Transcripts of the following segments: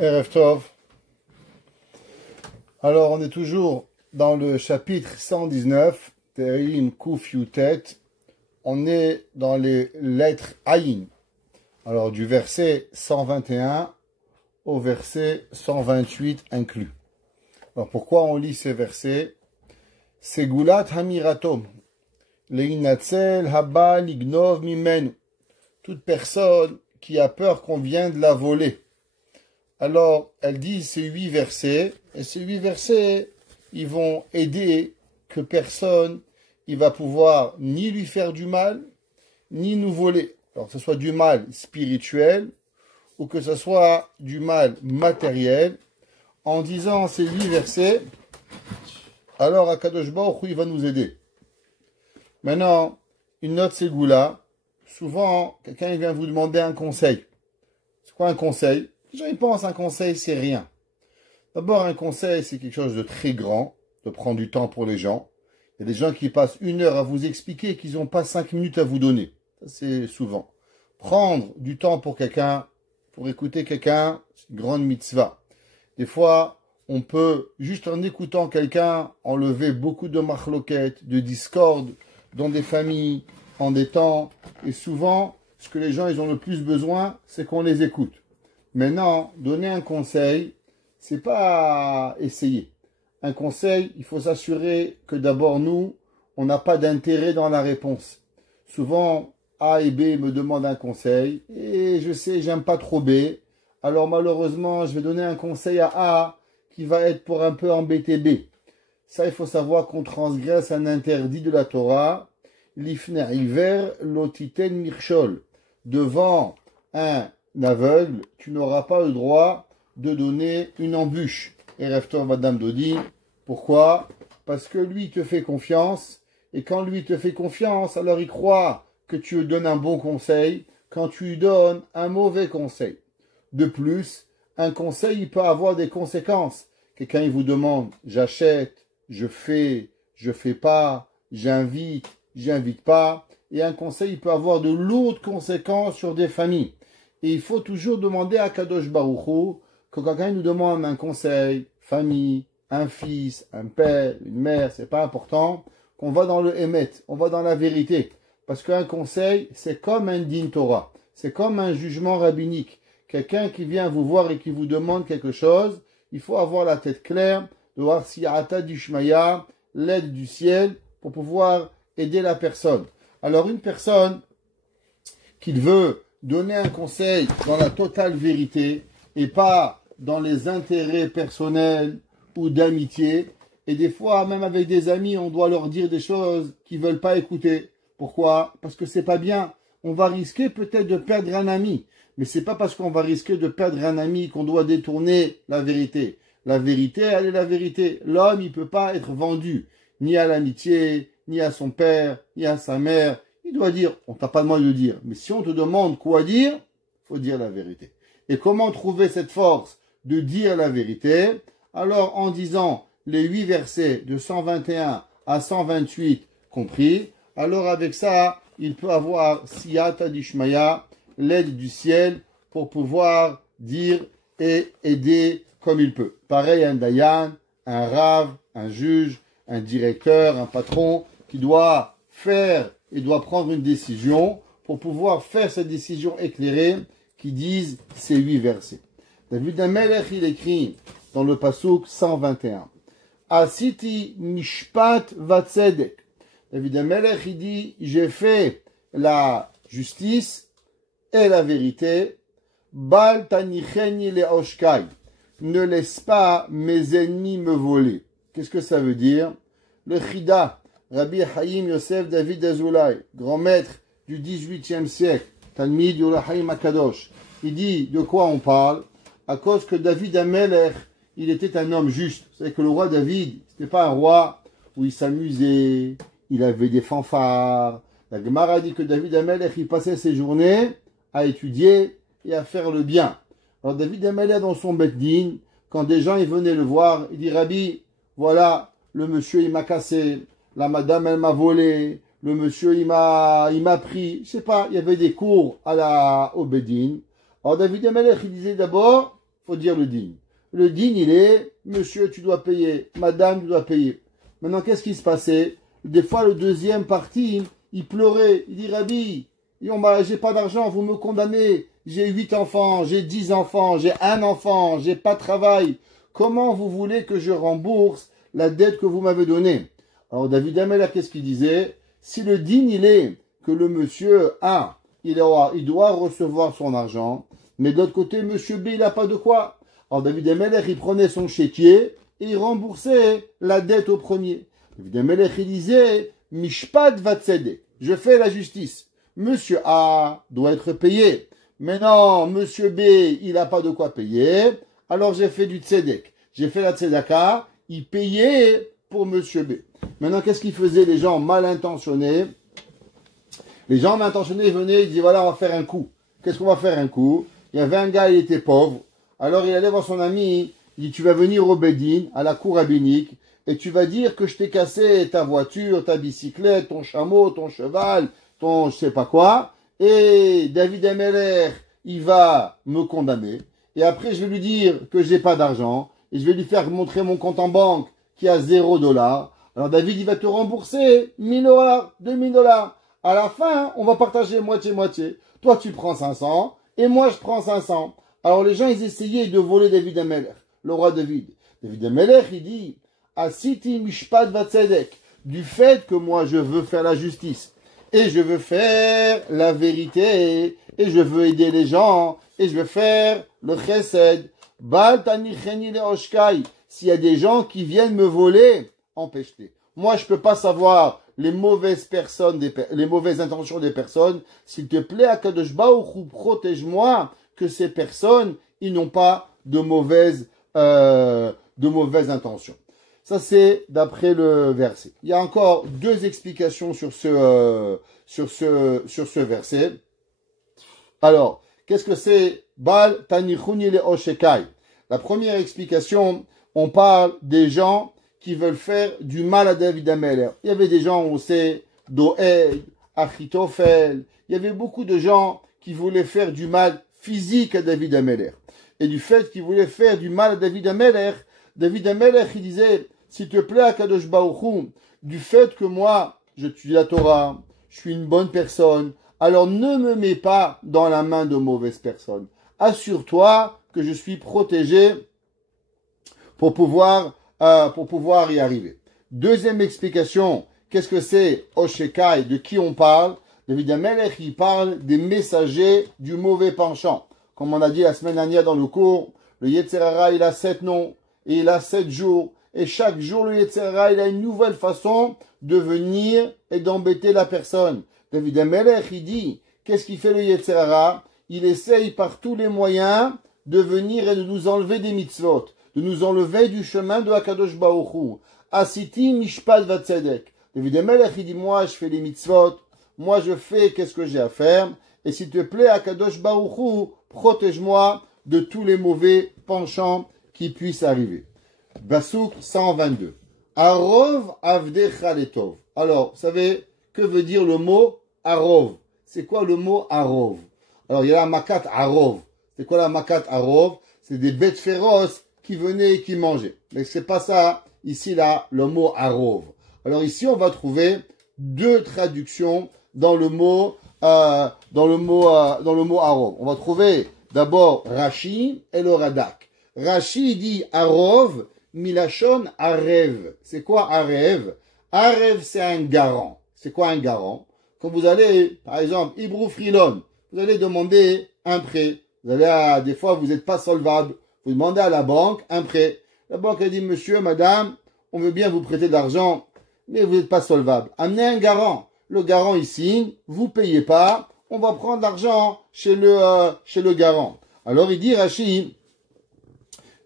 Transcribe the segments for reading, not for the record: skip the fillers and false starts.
Erev Tov. Alors, on est toujours dans le chapitre 119, Tehillim Kuf Yutet. On est dans les lettres Ayin. Alors, du verset 121 au verset 128 inclus. Alors, pourquoi on lit ces versets? Segulat Hamiratom. Leinatzel Haba Lignov Mimenu. Toute personne qui a peur qu'on vienne de la voler. Alors, elle dit ces 8 versets, et ces 8 versets, ils vont aider que personne, il va pouvoir ni lui faire du mal, ni nous voler. Alors, que ce soit du mal spirituel, ou que ce soit du mal matériel, en disant ces 8 versets, alors Akadosh Baruch Hu, il va nous aider. Maintenant, une autre ségoula, souvent, quelqu'un vient vous demander un conseil. C'est quoi un conseil? Les gens, ils pensent un conseil, c'est rien. D'abord, un conseil, c'est quelque chose de très grand, de prendre du temps pour les gens. Il y a des gens qui passent 1 heure à vous expliquer qu'ils n'ont pas 5 minutes à vous donner. Ça, c'est souvent. Prendre du temps pour quelqu'un, pour écouter quelqu'un, c'est une grande mitzvah. Des fois, on peut, juste en écoutant quelqu'un, enlever beaucoup de machloket, de discorde dans des familles, en des temps. Et souvent, ce que les gens ils ont le plus besoin, c'est qu'on les écoute. Maintenant, donner un conseil, c'est pas essayer. Un conseil, il faut s'assurer que d'abord nous, on n'a pas d'intérêt dans la réponse. Souvent, A et B me demandent un conseil, et je sais, j'aime pas trop B. Alors malheureusement, je vais donner un conseil à A qui va être pour un peu embêter B. Ça, il faut savoir qu'on transgresse un interdit de la Torah. L'ifner hiver, lotiten mirchol. Devant un aveugle, tu n'auras pas le droit de donner une embûche. Et rêve-toi, Madame Dodi. Pourquoi? Parce que lui te fait confiance. Et quand lui te fait confiance, alors il croit que tu lui donnes un bon conseil quand tu lui donnes un mauvais conseil. De plus, un conseil, il peut avoir des conséquences. Quelqu'un, il vous demande, j'achète, je fais pas, j'invite pas. Et un conseil, il peut avoir de lourdes conséquences sur des familles. Et il faut toujours demander à Kadosh Baruch Hu, que quand quelqu'un nous demande un conseil, famille, un fils, un père, une mère, c'est pas important, qu'on va dans le Emet, on va dans la vérité. Parce qu'un conseil, c'est comme un din Torah, c'est comme un jugement rabbinique. Quelqu'un qui vient vous voir et qui vous demande quelque chose, il faut avoir la tête claire, de voir si Ata d'Ishmaya, l'aide du ciel, pour pouvoir aider la personne. Alors une personne qui veut donner un conseil dans la totale vérité et pas dans les intérêts personnels ou d'amitié. Et des fois, même avec des amis, on doit leur dire des choses qu'ils veulent pas écouter. Pourquoi? Parce que c'est pas bien. On va risquer peut-être de perdre un ami. Mais c'est pas parce qu'on va risquer de perdre un ami qu'on doit détourner la vérité. La vérité, elle est la vérité. L'homme, il peut pas être vendu. Ni à l'amitié, ni à son père, ni à sa mère. Il doit dire, on t'a pas demandé de dire. Mais si on te demande quoi dire, faut dire la vérité. Et comment trouver cette force de dire la vérité? Alors, en disant les 8 versets de 121 à 128 compris, alors avec ça, il peut avoir Siyata d'Ishmaya, l'aide du ciel, pour pouvoir dire et aider comme il peut. Pareil, un dayan, un rav, un juge, un directeur, un patron, qui doit faire et doit prendre une décision pour pouvoir faire cette décision éclairée qui disent ces 8 versets. David Amelech, il écrit dans le pasuk 121. Asiti mishpat vatzedek. David Amelech, il dit, j'ai fait la justice et la vérité. Bal tanicheni leoshkai. Ne laisse pas mes ennemis me voler. Qu'est-ce que ça veut dire? Le Chida, Rabbi Chaim Yosef David Azoulay, grand maître du 18e siècle, Talmid Yorachaim Akadosh, il dit de quoi on parle? À cause que David Amelech, il était un homme juste. Vous savez que le roi David, c'était pas un roi où il s'amusait, il avait des fanfares. La Gemara dit que David Amelech, il passait ses journées à étudier et à faire le bien. Alors David Amelech, dans son Beth Din, quand des gens ils venaient le voir, il dit, Rabbi, voilà, le monsieur il m'a cassé, la madame elle m'a volé, le monsieur il m'a pris, je sais pas, il y avait des cours au Beth Din. Alors David Amelech, il disait d'abord, faut dire le digne. Le digne, il est, monsieur, tu dois payer, madame, tu dois payer. Maintenant, qu'est-ce qui se passait? Des fois, le deuxième parti, il pleurait, il dit, Rabbi, j'ai pas d'argent, vous me condamnez, j'ai 8 enfants, j'ai 10 enfants, j'ai un enfant, j'ai pas de travail. Comment vous voulez que je rembourse la dette que vous m'avez donnée? Alors, David Ameller, qu'est-ce qu'il disait? Si le digne, il est que le monsieur A, il doit recevoir son argent, mais de l'autre côté, monsieur B, il n'a pas de quoi. Alors, David Ameller, il prenait son chéquier et il remboursait la dette au premier. David Ameller, il disait, Mishpat vatzedek, je fais la justice. Monsieur A doit être payé. Mais non, monsieur B, il n'a pas de quoi payer. Alors j'ai fait du tzedek. J'ai fait la tzedaka. Il payait pour monsieur B. Maintenant, qu'est-ce qu'ils faisaient les gens mal intentionnés? Les gens mal intentionnés venaient, ils disaient, voilà, on va faire un coup. Qu'est-ce qu'on va faire un coup? Il y avait un gars, il était pauvre. Alors il allait voir son ami. Il dit, tu vas venir au Bédine, à la cour rabbinique, et tu vas dire que je t'ai cassé ta voiture, ta bicyclette, ton chameau, ton cheval, ton je sais pas quoi, et David Ameller, il va me condamner, et après je vais lui dire que j'ai pas d'argent, et je vais lui faire montrer mon compte en banque qui a $0. Alors David, il va te rembourser $1000, $2000. À la fin, on va partager moitié-moitié. Toi, tu prends 500, et moi, je prends 500. Alors les gens, ils essayaient de voler David Ameller, le roi David. David Ameller, il dit, Asiti mishpat vatzedek, du fait que moi, je veux faire la justice, et je veux faire la vérité, et je veux aider les gens, et je veux faire le chesed. Bal tanicheni le oshkai. S'il y a des gens qui viennent me voler, empêche-les. Moi, je peux pas savoir les mauvaises personnes, les mauvaises intentions des personnes. S'il te plaît, Akadosh Baruch Hu, protège-moi que ces personnes, ils n'ont pas de mauvaises intentions. Ça, c'est d'après le verset. Il y a encore deux explications sur ce verset. Alors, qu'est-ce que c'est Bal Tanichuni le Oshekai? La première explication, on parle des gens qui veulent faire du mal à David Ameller. Il y avait des gens, on sait, Doeg, Achitophel. Il y avait beaucoup de gens qui voulaient faire du mal physique à David Ameller. Et du fait qu'ils voulaient faire du mal à David Ameller, il disait, s'il te plaît, Akadosh Baruch Hu, du fait que moi, je tue la Torah, je suis une bonne personne, alors ne me mets pas dans la main de mauvaises personnes. Assure-toi que je suis protégé pour pouvoir y arriver. Deuxième explication, qu'est-ce que c'est Oshekai, de qui on parle? David Ameller, il parle des messagers du mauvais penchant. Comme on a dit la semaine dernière dans le cours, le Yetzer Hara, il a 7 noms, et il a 7 jours. Et chaque jour, le Yetzer Hara, il a une nouvelle façon de venir et d'embêter la personne. David Ameller, il dit, qu'est-ce qu'il fait le Yetzer Hara? Il essaye par tous les moyens de venir et de nous enlever des mitzvot, de nous enlever du chemin de Hakadosh Baruch Hu. Asiti mishpat vatzedek. David Ameller, il dit, moi, je fais les mitzvot, moi, je fais qu'est-ce que j'ai à faire, et s'il te plaît, Hakadosh Baruch Hu, protège-moi de tous les mauvais penchants qui puissent arriver. Basouk 122. Arov avdecha letov. Alors, vous savez, que veut dire le mot arov? C'est quoi le mot arov? Alors, il y a la makat arov. C'est quoi la makat arov? C'est des bêtes féroces qui venaient et qui mangeaient. Mais c'est pas ça, ici, là, le mot arov. Alors, ici, on va trouver deux traductions dans le mot arov. On va trouver d'abord Rashi et le Radak. Rashi dit arov, milachon arev. C'est quoi arev? Arev, c'est un garant. C'est quoi un garant? Quand vous allez, par exemple, Hibrou Frilon, vous allez demander un prêt. Vous allez des fois, vous n'êtes pas solvable. Vous demandez à la banque un prêt. La banque a dit, monsieur, madame, on veut bien vous prêter de l'argent, mais vous n'êtes pas solvable. Amenez un garant. Le garant, il signe, vous payez pas, on va prendre l'argent chez le garant. Alors, il dit, Rashi,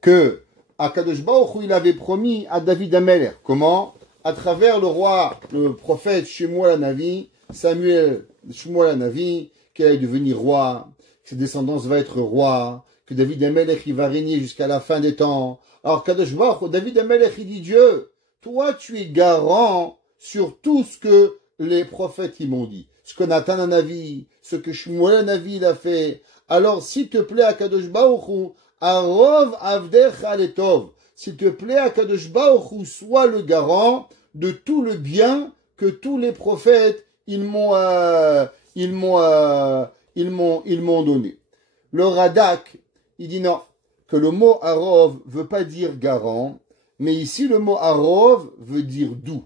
que Akadosh Baruch Hu, il avait promis à David Ameller. Comment? À travers le roi, le prophète Shemuel Hanavi, Shemuel Hanavi, qu'il allait devenir roi, que ses descendants vont être rois, que David Ameller, il va régner jusqu'à la fin des temps. Alors, Kadosh Baruch Hu, David Ameller, il dit, Dieu, toi, tu es garant sur tout ce que les prophètes, ils m'ont dit. Ce que Nathan Hanavi, ce que Shemuel Hanavi, il a fait. Alors, s'il te plaît, Akadosh Baruch Hu, Arov avdecha letov. S'il te plaît, Akadosh Baruch Hu, sois le garant de tout le bien que tous les prophètes ils m'ont donné. Le Radak, il dit non, que le mot Arov veut pas dire garant, mais ici le mot Arov veut dire doux.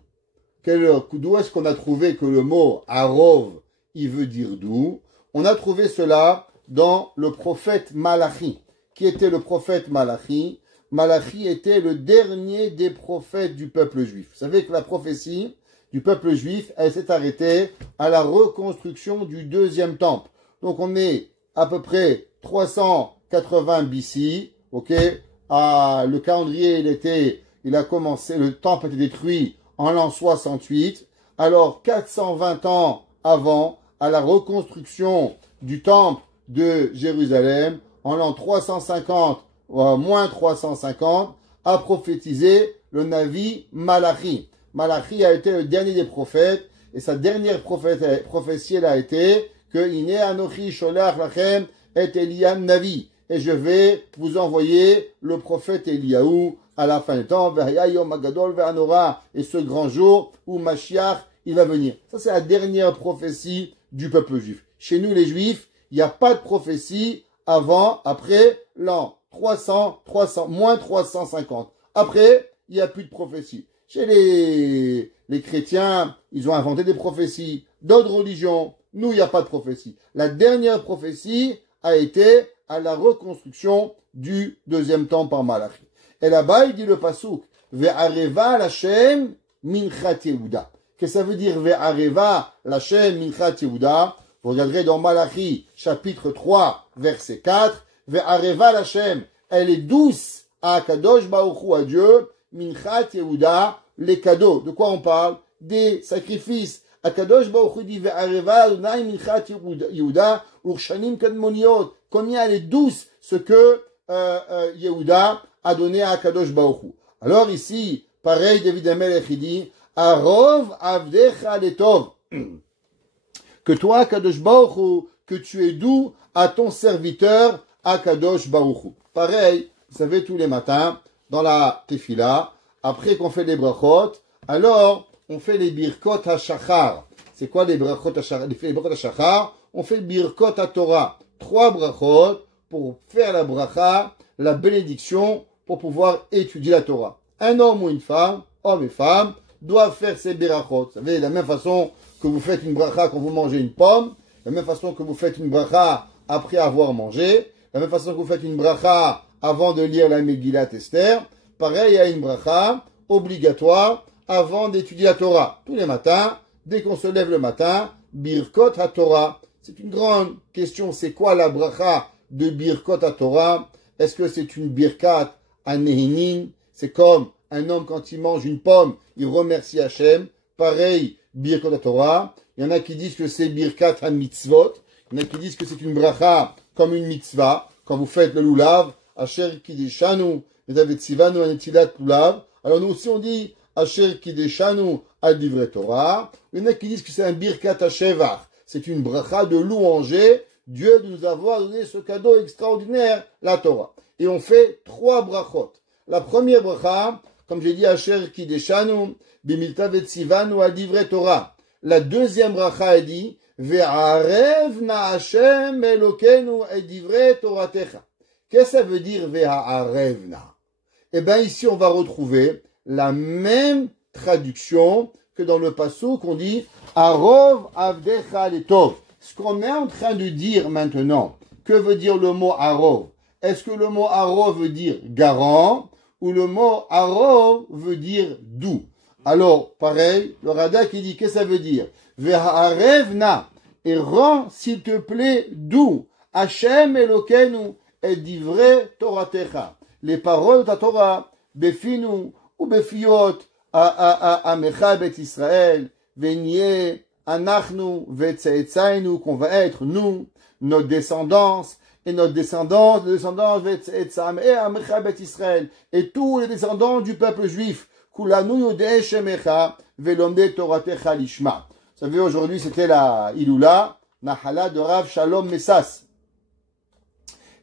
D'où est-ce qu'on a trouvé que le mot Arov, il veut dire doux? On a trouvé cela dans le prophète Malachi. Qui était le prophète Malachi? Malachi était le dernier des prophètes du peuple juif. Vous savez que la prophétie du peuple juif, elle s'est arrêtée à la reconstruction du deuxième temple. Donc on est à peu près 380 BC, ok? Le calendrier, il a commencé, le temple a été détruit en l'an 68. Alors 420 ans avant, à la reconstruction du temple de Jérusalem, en l'an 350, moins 350, a prophétisé le Navi Malachi. Malachi a été le dernier des prophètes, et sa dernière prophétie, elle a été que Ine Anochi Sholach Lachem et Eliam Navi. Et je vais vous envoyer le prophète Eliaou à la fin du temps, et ce grand jour où Mashiach, il va venir. Ça, c'est la dernière prophétie du peuple juif. Chez nous, les juifs, il n'y a pas de prophétie après l'an 300, moins 350. Après, il n'y a plus de prophétie. Chez les chrétiens, ils ont inventé des prophéties. D'autres religions, nous, il n'y a pas de prophétie. La dernière prophétie a été à la reconstruction du deuxième temple par Malachi. Et là-bas, il dit le pasouk, Ve'areva Lashem minchat Yehuda. Qu'est-ce que ça veut dire Ve'areva Lashem minchat Yehuda? Vous regarderez dans Malachi, chapitre 3, verset 4, Ve'areva Lashem, elle est douce à Kadosh Baruch Hu, à Dieu, minchat Yehuda, les cadeaux. De quoi on parle? Des sacrifices. Akadosh Baruch Hu dit Ve'areva Adonai minchat Yehuda, urshanim kadmoniot. Combien elle est douce ce que Yehuda a donné à Akadosh Baruch Hu. Alors ici, pareil, David Amelech, il dit Arov avdecha letov. Que toi, Akadosh Baruch Hu, que tu es doux à ton serviteur Akadosh Baruch Hu. Pareil, vous savez, tous les matins, dans la tefila, après qu'on fait les brachot, alors on fait les birkot hashachar. C'est quoi les brachot hashachar? On fait le birkot ha-Torah. 3 brachot pour faire la bracha, la bénédiction, pour pouvoir étudier la Torah. Un homme ou une femme, homme et femme, doivent faire ces brachot. Vous savez, de la même façon que vous faites une bracha quand vous mangez une pomme, de la même façon que vous faites une bracha après avoir mangé, de la même façon que vous faites une bracha avant de lire la Megillat Esther, pareil, il y a une bracha obligatoire avant d'étudier la Torah. Tous les matins, dès qu'on se lève le matin, Birkot HaTorah. C'est une grande question. C'est quoi la bracha de Birkot HaTorah? Est-ce que c'est une Birkat Anehinin? C'est comme un homme quand il mange une pomme, il remercie Hachem. Pareil, Birkot HaTorah. Il y en a qui disent que c'est Birkat HaMitzvot. Il y en a qui disent que c'est une bracha comme une mitzvah. Quand vous faites le lulav, Asher Kideshanu, Medavetzivanu Anetilat Lulav. Alors nous aussi on dit Asher Kideshanu Al Divrei Torah. Il y en a qui disent que c'est un Birkat HaShevach. C'est une bracha de louanger Dieu de nous avoir donné ce cadeau extraordinaire, la Torah. Et on fait 3 brachot. La première bracha, comme j'ai dit, Asher Kideshanu, Bimilta Vetzivanu Al Divrei Torah. La deuxième bracha, elle dit, Ve'arev na Hashem Elokenu et Divrei Toratecha. Qu'est-ce que ça veut dire Ve'arev na? Eh bien, ici, on va retrouver la même traduction que dans le passouk, on dit Arov avdecha letov. Ce qu'on est en train de dire maintenant, que veut dire le mot Arov? Est-ce que le mot Arov veut dire garant ou le mot Arov veut dire doux? Alors, pareil, le Radak il dit qu'est-ce que ça veut dire? Ve'arevna, et rends s'il te plaît doux. Hashem Elokenu et divrei Toratecha. Les paroles de ta Torah, befinu ou befiot amecha bet Israël, ve'nie anachnu ve'tzeetzainu, qu'on va être nous, notre descendance, et notre descendance, ve'tzeetzam et amecha bet Israël, et tous les descendants du peuple juif, kulanu yodei shemecha ve'lomdei toratecha lishma. Vous savez, aujourd'hui, c'était la Iloula, Nahala de Rav Shalom Messas.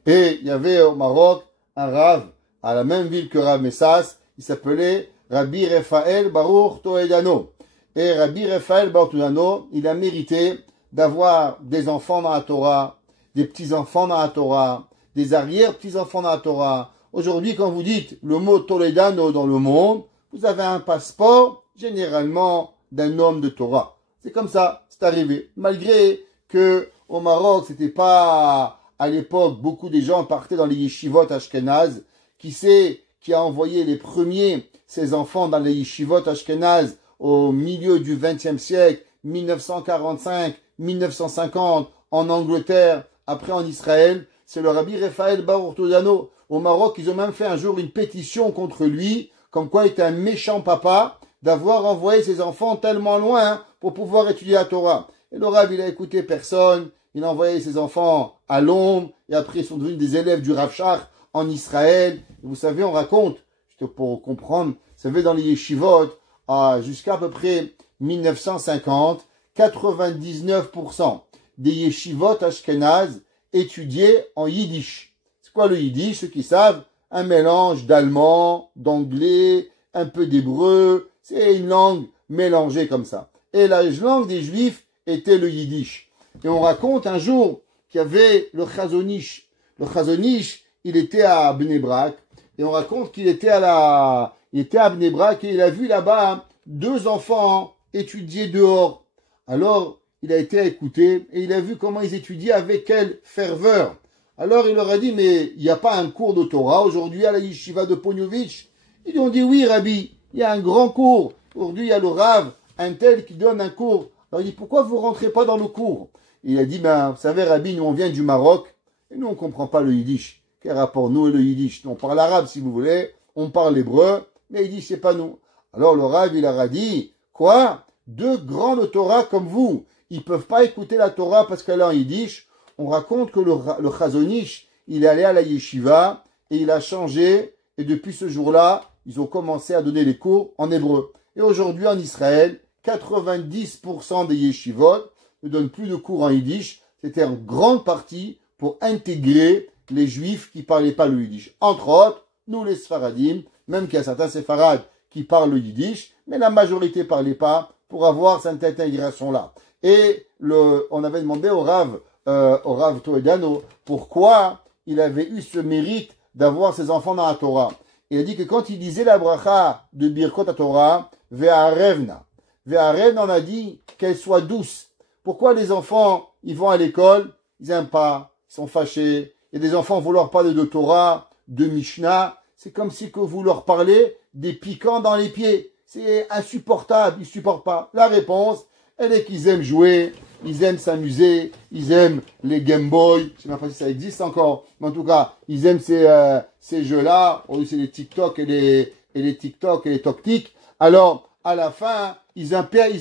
Et il y avait au Maroc un Rav à la même ville que Rav Messas, il s'appelait Rabbi Raphaël Baruch Toledano. Et Rabbi Raphaël Baruch Toledano, il a mérité d'avoir des enfants dans la Torah, des petits-enfants dans la Torah, des arrière-petits-enfants dans la Torah. Aujourd'hui, quand vous dites le mot Toledano dans le monde, vous avez un passeport, généralement, d'un homme de Torah. C'est comme ça, c'est arrivé. Malgré que au Maroc, c'était pas, à l'époque, beaucoup des gens partaient dans les yeshivot ashkenaz. Qui a envoyé les premiers, ses enfants dans les yeshivot ashkenaz au milieu du XXe siècle, 1945, 1950, en Angleterre, après en Israël, c'est le Rabbi Raphaël Baruch Toledano. Au Maroc, ils ont même fait un jour une pétition contre lui, comme quoi il était un méchant papa, d'avoir envoyé ses enfants tellement loin pour pouvoir étudier la Torah. Et le Rav, il a écouté personne, il a envoyé ses enfants à Londres, et après ils sont devenus des élèves du Rav Shach en Israël. Et vous savez, on raconte, pour comprendre, vous savez, dans les yeshivot, jusqu'à à peu près 1950, 99% des yeshivot ashkenaz étudiaient en yiddish. C'est quoi le yiddish? Ceux qui savent, un mélange d'allemand, d'anglais, un peu d'hébreu. C'est une langue mélangée comme ça. Et la langue des juifs était le yiddish. Et on raconte un jour qu'il y avait le Chazonish. Le Chazonish, il était à Bnei Brak. Et on raconte qu'il était à Bnei Brak et il a vu là-bas 2 enfants étudier dehors. Alors, il a été écouté et il a vu comment ils étudiaient, avec quelle ferveur. Alors, il leur a dit, mais il n'y a pas un cours de Torah aujourd'hui à la yeshiva de Ponyovitch? Ils lui ont dit, oui, Rabbi, il y a un grand cours. Aujourd'hui, il y a le Rav, un tel qui donne un cours. Alors, il dit, pourquoi vous ne rentrez pas dans le cours? Et il a dit, vous savez, Rabbi, nous, on vient du Maroc et nous, on ne comprend pas le yiddish. Quel rapport, nous et le yiddish? Nous, on parle arabe, si vous voulez, on parle hébreu, mais le yiddish, c'est pas nous. Alors, le Rav, il leur a dit, quoi? 2 grands de Torah comme vous, ils peuvent pas écouter la Torah parce qu'elle est en yiddish. On raconte que le Chazonish, il est allé à la yeshiva et il a changé. Et depuis ce jour-là, ils ont commencé à donner les cours en hébreu. Et aujourd'hui, en Israël, 90% des yeshivot ne donnent plus de cours en yiddish. C'était en grande partie pour intégrer les juifs qui parlaient pas le yiddish. Entre autres, nous les Sfaradim, même qu'il y a certains Séfarades qui parlent le yiddish, mais la majorité parlait pas pour avoir cette intégration-là. Et on avait demandé au Rav Toledano pourquoi il avait eu ce mérite d'avoir ses enfants dans la Torah. Il a dit que quand il disait la bracha de Birkot Torah, Ve'arevna, on a dit qu'elle soit douce. Pourquoi les enfants, ils vont à l'école, ils n'aiment pas, ils sont fâchés. Il y a des enfants, vous leur parlez de Torah, de Mishnah, c'est comme si que vous leur parlez des piquants dans les pieds. C'est insupportable, ils supportent pas. La réponse, elle est qu'ils aiment jouer, ils aiment s'amuser, ils aiment les Game Boy, je sais même pas si ça existe encore, mais en tout cas, ils aiment ces jeux-là, c'est les TikTok et les TikTok et les Toktik. Alors, à la fin, ils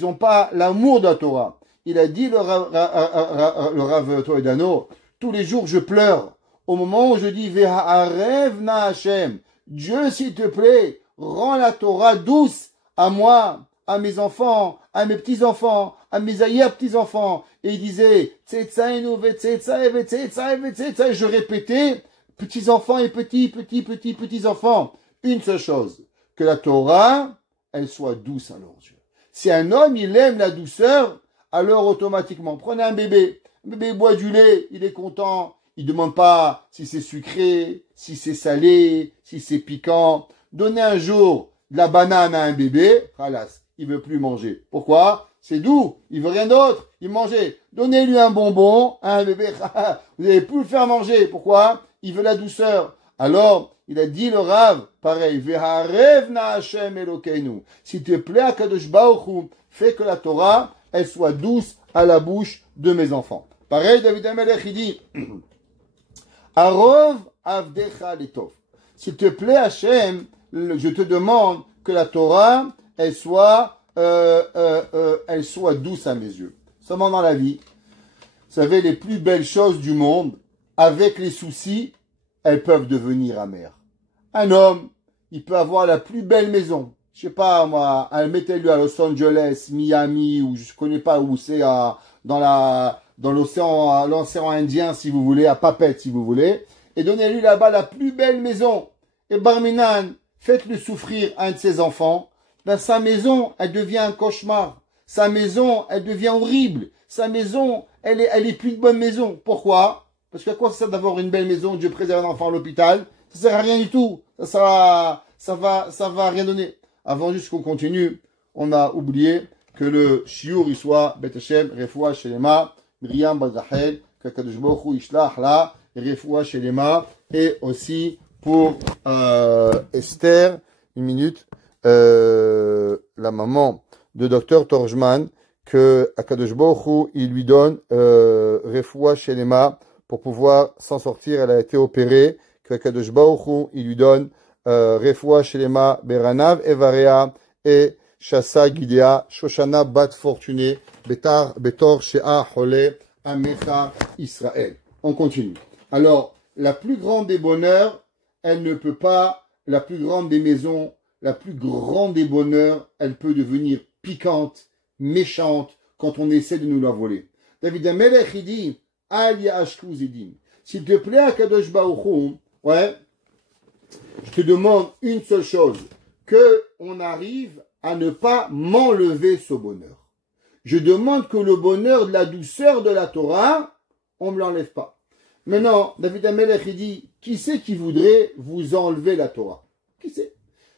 ont pas l'amour de la Torah. Il a dit le Rav Toledano, tous les jours je pleure. Au moment où je dis Ve'ha'arev na Hashem, Dieu s'il te plaît, rends la Torah douce à moi, à mes enfants, à mes petits-enfants, à mes arrière-petits-enfants. Et il disait, Tsetsaenu vetsetsae vetsetsae vetsetsae. Je répétais, petits-enfants et petits-enfants. Une seule chose, que la Torah, elle soit douce à leurs yeux. Si un homme, il aime la douceur, alors automatiquement, prenez un bébé boit du lait, il est content, il demande pas si c'est sucré, si c'est salé, si c'est piquant. Donnez un jour de la banane à un bébé, khalas, il veut plus manger. Pourquoi? C'est doux, il veut rien d'autre, il mangeait. Donnez-lui un bonbon à un bébé, vous n'allez plus le faire manger. Pourquoi? Il veut la douceur. Alors, il a dit le Rav, pareil, Ve'harev na Hashem Elokeinu. S'il te plaît, Akadosh Baruch Hu, fais que la Torah, elle soit douce à la bouche de mes enfants. Pareil, David HaMelech, il dit, Arov Avdecha Letov. S'il te plaît, Hashem, je te demande que la Torah, elle soit douce à mes yeux. Seulement dans la vie, vous savez, les plus belles choses du monde, avec les soucis, elles peuvent devenir amères. Un homme, il peut avoir la plus belle maison. Je sais pas, moi, mettez-le à Los Angeles, Miami, ou je connais pas où c'est, dans l'océan Indien, si vous voulez, à Papette, si vous voulez. et donnez-lui là-bas la plus belle maison. Et Barminan, faites-le souffrir un de ses enfants. Ben, sa maison, elle devient un cauchemar. Sa maison, elle devient horrible. Sa maison, elle est plus de bonne maison. Pourquoi? Parce qu'à quoi ça sert d'avoir une belle maison, Dieu préserve un enfant à l'hôpital? Ça sert à rien du tout. Ça va rien donner. Avant juste qu'on continue, on a oublié que le shiur il soit Bet Hashem, Refoua Shelema, Miriam Bazahel, Kakadosh Baruch Hu Ishlach La, Refoua Shelema, et aussi pour Esther, une minute, la maman de Dr Torjman, que Akadosh Baruch Hu, il lui donne Refoua Shelema pour pouvoir s'en sortir. Elle a été opérée, que Akadosh Baruch Hu, il lui donne Refoua Shelema Beranav Evarea et Shassa Gidea Shoshana Bat Fortuné Betor Shea Hole Amecha Israël. On continue. Alors, la plus grande des bonheurs, elle ne peut pas, la plus grande des maisons, la plus grande des bonheurs, elle peut devenir piquante, méchante, quand on essaie de nous la voler. David Amelech, il dit, Al Ya'ashku Zidim. S'il te plaît, Akadosh Baruch Hu, ouais, je te demande une seule chose, que on arrive à ne pas m'enlever ce bonheur. Je demande que le bonheur de la douceur de la Torah, on ne me l'enlève pas. Maintenant, David Amelech, il dit, qui c'est qui voudrait vous enlever la Torah? Qui c'est?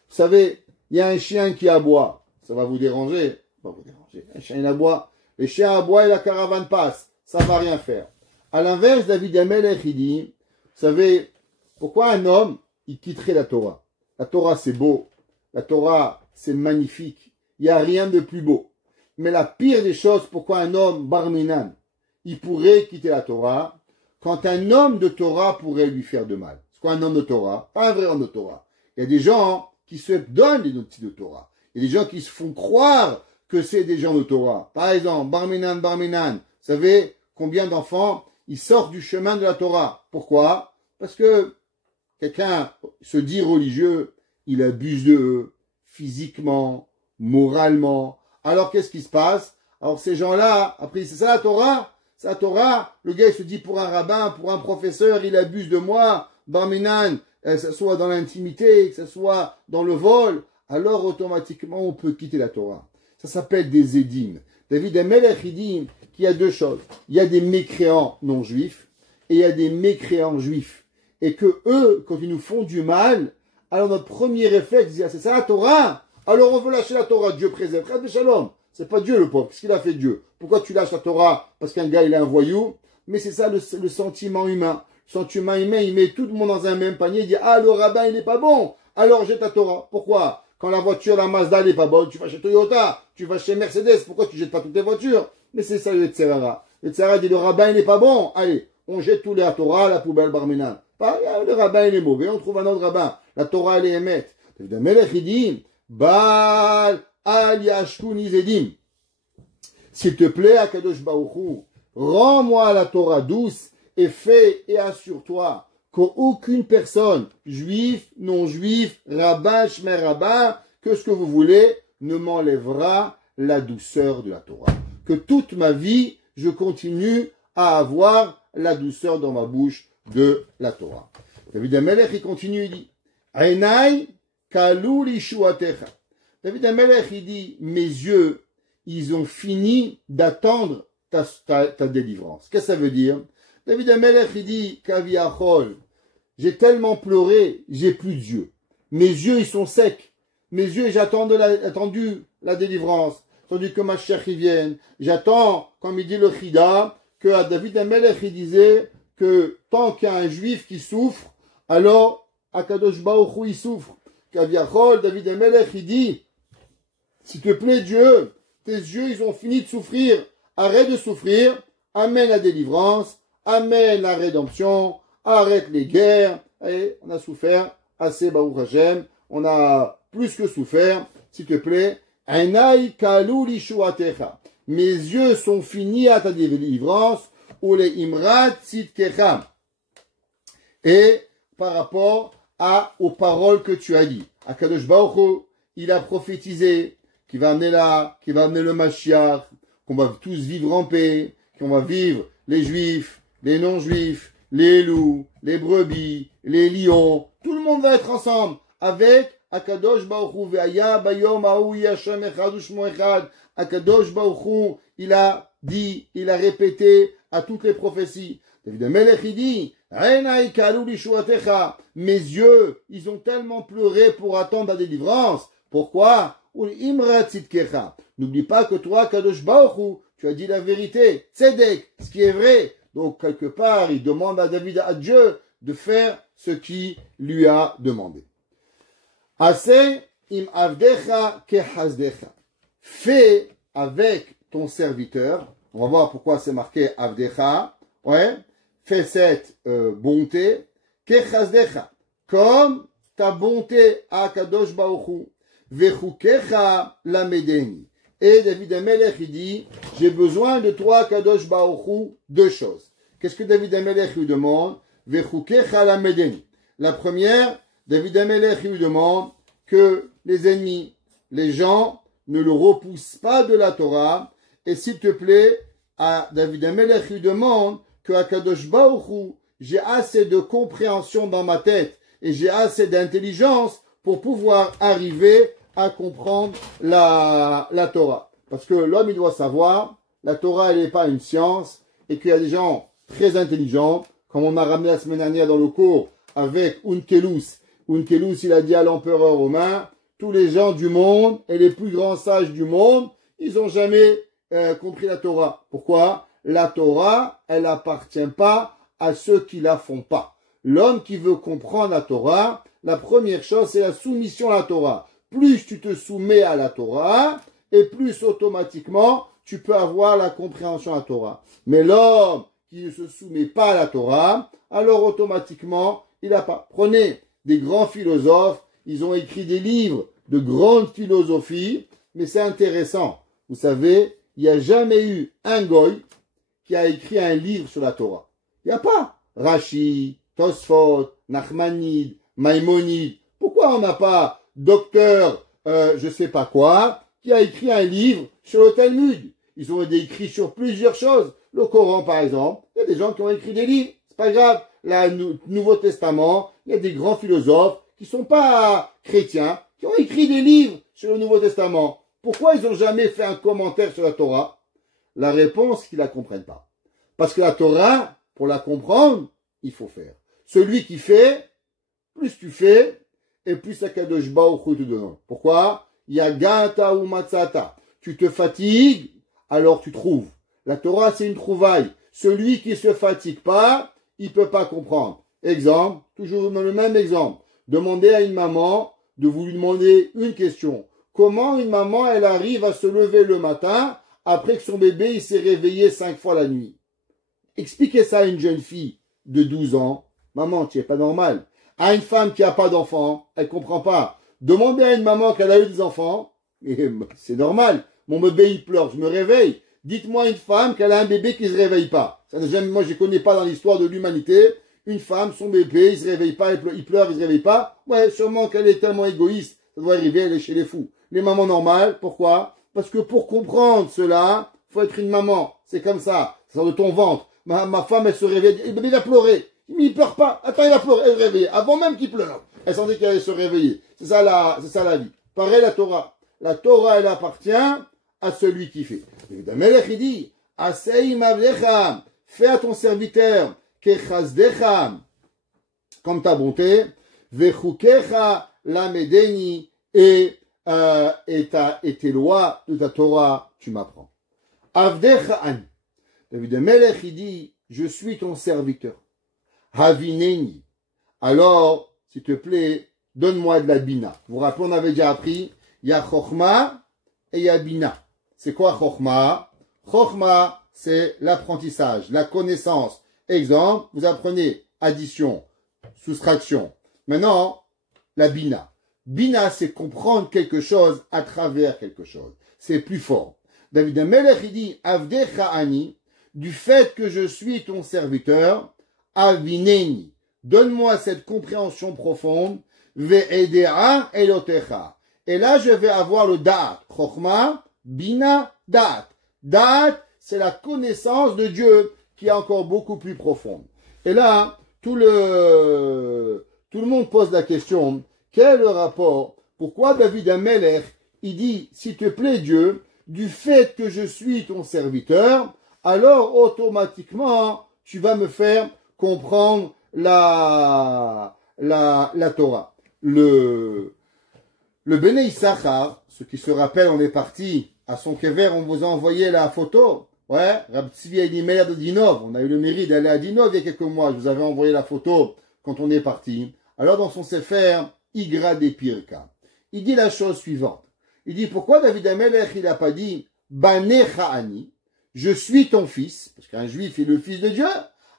Vous savez, il y a un chien qui aboie. Ça va vous déranger? Ça va vous déranger. Un chien, il aboie. Les chiens aboient et la caravane passe. Ça va rien faire. À l'inverse, David Amelech, il dit, vous savez, pourquoi un homme, il quitterait la Torah? La Torah, c'est beau. La Torah, c'est magnifique. Il n'y a rien de plus beau. Mais la pire des choses, pourquoi un homme, Barminan, il pourrait quitter la Torah, quand un homme de Torah pourrait lui faire de mal. C'est quoi un homme de Torah? Pas un vrai homme de Torah. Il y a des gens qui se donnent des noms de Torah. Il y a des gens qui se font croire que c'est des gens de Torah. Par exemple, Barminan. Vous savez combien d'enfants, ils sortent du chemin de la Torah. Pourquoi? Parce que quelqu'un se dit religieux, il abuse d'eux, physiquement, moralement. Alors qu'est-ce qui se passe? Alors ces gens-là, après, c'est ça la Torah? C'est la Torah. Le gars, il se dit pour un rabbin, pour un professeur, il abuse de moi. Barminan, que ce soit dans l'intimité, que ce soit dans le vol, alors automatiquement on peut quitter la Torah. Ça s'appelle des édim. David Amelech, il dit qu'il y a deux choses. Il y a des mécréants non juifs et il y a des mécréants juifs. Et que eux, quand ils nous font du mal, alors notre premier réflexe, c'est ça la Torah? Alors on veut lâcher la Torah, Dieu préserve. Shalom. C'est pas Dieu le pauvre. Qu'est-ce qu'il a fait Dieu? Pourquoi tu lâches la Torah? Parce qu'un gars il est un voyou. Mais c'est ça le sentiment humain. Le sentiment humain, il met tout le monde dans un même panier. Il dit, ah, le rabbin il n'est pas bon. Alors jette ta Torah. Pourquoi? Quand la voiture, la Mazda, elle n'est pas bonne, tu vas chez Toyota, tu vas chez Mercedes. Pourquoi tu jettes pas toutes tes voitures? Mais c'est ça le Tzerara. Le Tzerara dit, le rabbin il n'est pas bon. Allez, on jette tous les à Torah, la poubelle Barminan. Le rabbin il est mauvais, on trouve un autre rabbin. La Torah elle est émette. Le Melech il dit, Baal al yashkuni zedim. S'il te plaît, Akadosh Baruch Hu, rends-moi la Torah douce et fais et assure-toi qu'aucune personne, juif, non-juif, rabbin, shmer rabbin, que ce que vous voulez, ne m'enlèvera la douceur de la Torah. Que toute ma vie, je continue à avoir la douceur dans ma bouche de la Torah. David Amelech, il continue, il dit, Einai kalu lishuatecha. David Amelech, il dit, mes yeux, ils ont fini d'attendre ta délivrance. Qu'est-ce que ça veut dire? David Amelech, il dit, Kaviachol, j'ai tellement pleuré, j'ai plus d'yeux. Mes yeux, ils sont secs. Mes yeux, j'ai attendu la délivrance. J'ai attendu que ma chère y vienne. J'attends, comme il dit le Chida, que à David Amelech, il disait que tant qu'il y a un juif qui souffre, alors Akadosh Baruch Hu, il souffre. Kaviachol, David Amelech, il dit, s'il te plaît Dieu, tes yeux, ils ont fini de souffrir. Arrête de souffrir. Amène la délivrance. Amène la rédemption. Arrête les guerres. Et on a souffert assez, Baruch Hashem. On a plus que souffert. S'il te plaît. Einai kalu lishuatecha. Mes yeux sont finis à ta délivrance. Ou les imrat tzidkecha. Et par rapport aux paroles que tu as dit. Akadosh Baruch Hu, il a prophétisé qui va amener le Mashiach, qu'on va tous vivre en paix, qu'on va vivre les juifs, les non-juifs, les loups, les brebis, les lions, tout le monde va être ensemble avec Akadosh Baruch Hu ve'aya bayom ha'u Hashem echad u'shmo echad. Akadosh Baruch Hu, il a dit, il a répété à toutes les prophéties. David HaMelech, il dit, mes yeux, ils ont tellement pleuré pour attendre la délivrance. Pourquoi? N'oublie pas que toi, Kadosh Baruch Hu, tu as dit la vérité, tzedek, ce qui est vrai. Donc, quelque part, il demande à David, à Dieu, de faire ce qu'il lui a demandé. Assez im avdecha kehazdecha. Fais avec ton serviteur. On va voir pourquoi c'est marqué avdecha. Ouais. Fais cette bonté. Kehazdecha. Comme ta bonté à Kadosh Baruch Hu. Vechukecha lamedeni. Et David HaMelech, il dit, j'ai besoin de toi, Kadosh Baruch Hu, deux choses. Qu'est-ce que David HaMelech lui demande? Vechukecha lamedeni. La première, David HaMelech lui demande que les ennemis, les gens, ne le repoussent pas de la Torah. Et s'il te plaît, à David HaMelech lui demande que à Kadosh Baruch Hu, j'ai assez de compréhension dans ma tête et j'ai assez d'intelligence pour pouvoir arriver à comprendre la Torah. Parce que l'homme, il doit savoir, la Torah, elle n'est pas une science, et qu'il y a des gens très intelligents, comme on a ramené la semaine dernière dans le cours, avec Unkelus. Unkelus, il a dit à l'empereur romain, tous les gens du monde, et les plus grands sages du monde, ils n'ont jamais compris la Torah. Pourquoi? La Torah, elle appartient pas à ceux qui la font pas. L'homme qui veut comprendre la Torah, la première chose, c'est la soumission à la Torah. Plus tu te soumets à la Torah, et plus automatiquement, tu peux avoir la compréhension à la Torah. Mais l'homme qui ne se soumet pas à la Torah, alors automatiquement, il n'a pas. Prenez des grands philosophes, ils ont écrit des livres de grande philosophie, mais c'est intéressant. Vous savez, il n'y a jamais eu un goy qui a écrit un livre sur la Torah. Il n'y a pas. Rashi, Tosfot, Nachmanide, Maïmonide. Pourquoi on n'a pas docteur, je sais pas quoi, qui a écrit un livre sur le Talmud? Ils ont écrit sur plusieurs choses. Le Coran, par exemple. Il y a des gens qui ont écrit des livres. C'est pas grave. Le Nouveau Testament, il y a des grands philosophes qui sont pas chrétiens, qui ont écrit des livres sur le Nouveau Testament. Pourquoi ils n'ont jamais fait un commentaire sur la Torah? La réponse, c'est qu'ils la comprennent pas. Parce que la Torah, pour la comprendre, il faut faire. Celui qui fait, plus tu fais, et plus Akadosh Baruch Hu te donne. Pourquoi? Yagata ou matzata. Tu te fatigues, alors tu trouves. La Torah, c'est une trouvaille. Celui qui se fatigue pas, il peut pas comprendre. Exemple, toujours dans le même exemple. Demandez à une maman de vous lui demander une question. Comment une maman, elle arrive à se lever le matin après que son bébé, il s'est réveillé 5 fois la nuit? Expliquez ça à une jeune fille de 12 ans. Maman, tu es pas normal. À une femme qui a pas d'enfant, elle comprend pas. Demandez à une maman qu'elle a eu des enfants, et c'est normal. Mon bébé, il pleure, je me réveille. Dites-moi une femme qu'elle a un bébé qui se réveille pas. Ça n'a jamais, moi, je connais pas dans l'histoire de l'humanité. Une femme, son bébé, il se réveille pas, il pleure, il se réveille pas. Ouais, sûrement qu'elle est tellement égoïste. Ça doit arriver, elle est chez les fous. Les mamans normales, pourquoi? Parce que pour comprendre cela, faut être une maman. C'est comme ça. Ça sort de ton ventre. Ma femme, elle se réveille, le bébé va pleurer. Mais il pleure pas. Attends, il va pleurer. Elle se réveille. Avant même qu'il pleure. Elle sentait qu'elle allait se réveiller. C'est ça la vie. Pareil, la Torah. La Torah, elle appartient à celui qui fait. Melech, il dit, Asei mavlecha, fais à ton serviteur, kechazdecha, comme ta bonté, vechukecha lamedeni, et tes lois de ta Torah, tu m'apprends. Avdecha ani. David Melech, il dit, je suis ton serviteur. Havineni. Alors, s'il te plaît, donne-moi de la bina. Vous vous rappelez, on avait déjà appris, il y a chokhma et il y a bina. C'est quoi chokhma? Chokhma, c'est l'apprentissage, la connaissance. Exemple, vous apprenez addition, soustraction. Maintenant, la bina. Bina, c'est comprendre quelque chose à travers quelque chose. C'est plus fort. David HaMelech, il dit, Avdecha ani, du fait que je suis ton serviteur, avineni, donne-moi cette compréhension profonde, ve'edera elotecha. Et là, je vais avoir le da'at. Chokhma, bina, da'at. Da'at, c'est la connaissance de Dieu qui est encore beaucoup plus profonde. Et là, tout le monde pose la question, quel est le rapport? Pourquoi David Amelech, il dit, s'il te plaît Dieu, du fait que je suis ton serviteur, alors automatiquement, tu vas me faire comprendre la Torah. Le Béné Issachar, ceux qui se rappellent, on est parti à son kever, on vous a envoyé la photo. Ouais, Rab Tzvi Elimelech de Dinov. On a eu le mérite d'aller à Dinov il y a quelques mois. Je vous avais envoyé la photo quand on est parti. Alors dans son sefer, Igra de Pirka, il dit la chose suivante. Il dit, pourquoi David Amelech, il n'a pas dit, Banecha Ani, je suis ton fils, parce qu'un juif est le fils de Dieu.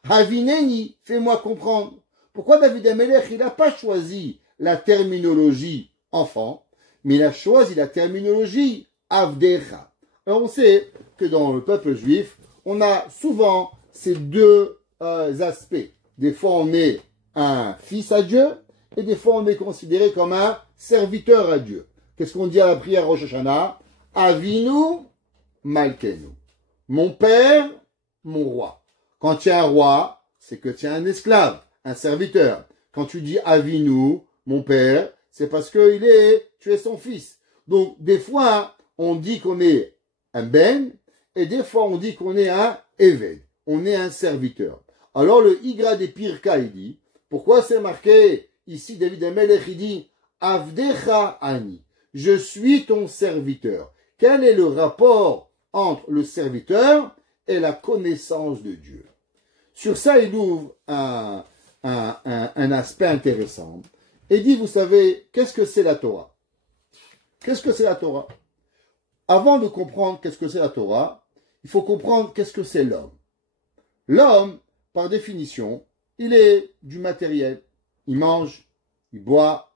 Havineni, fais-moi comprendre. Pourquoi David Amelech, il n'a pas choisi la terminologie enfant, mais il a choisi la terminologie Avdecha. Alors on sait que dans le peuple juif, on a souvent ces deux aspects. Des fois on est un fils à Dieu, et des fois on est considéré comme un serviteur à Dieu. Qu'est-ce qu'on dit à la prière Rosh Hashanah? Avinu Malkenu. Mon père, mon roi. Quand tu es un roi, c'est que tu es un esclave, un serviteur. Quand tu dis Avinu, mon père, c'est parce que tu es son fils. Donc, des fois, on dit qu'on est un ben, et des fois, on dit qu'on est un Eved. On est un serviteur. Alors, le Igra des Pirka, il dit, pourquoi c'est marqué ici, David Amelech, il dit, Avdecha Ani. Je suis ton serviteur. Quel est le rapport entre le serviteur et la connaissance de Dieu? Sur ça, il ouvre un aspect intéressant. Et dit, vous savez, qu'est-ce que c'est la Torah? Qu'est-ce que c'est la Torah? Avant de comprendre qu'est-ce que c'est la Torah, il faut comprendre qu'est-ce que c'est l'homme. L'homme, par définition, il est du matériel. Il mange, il boit,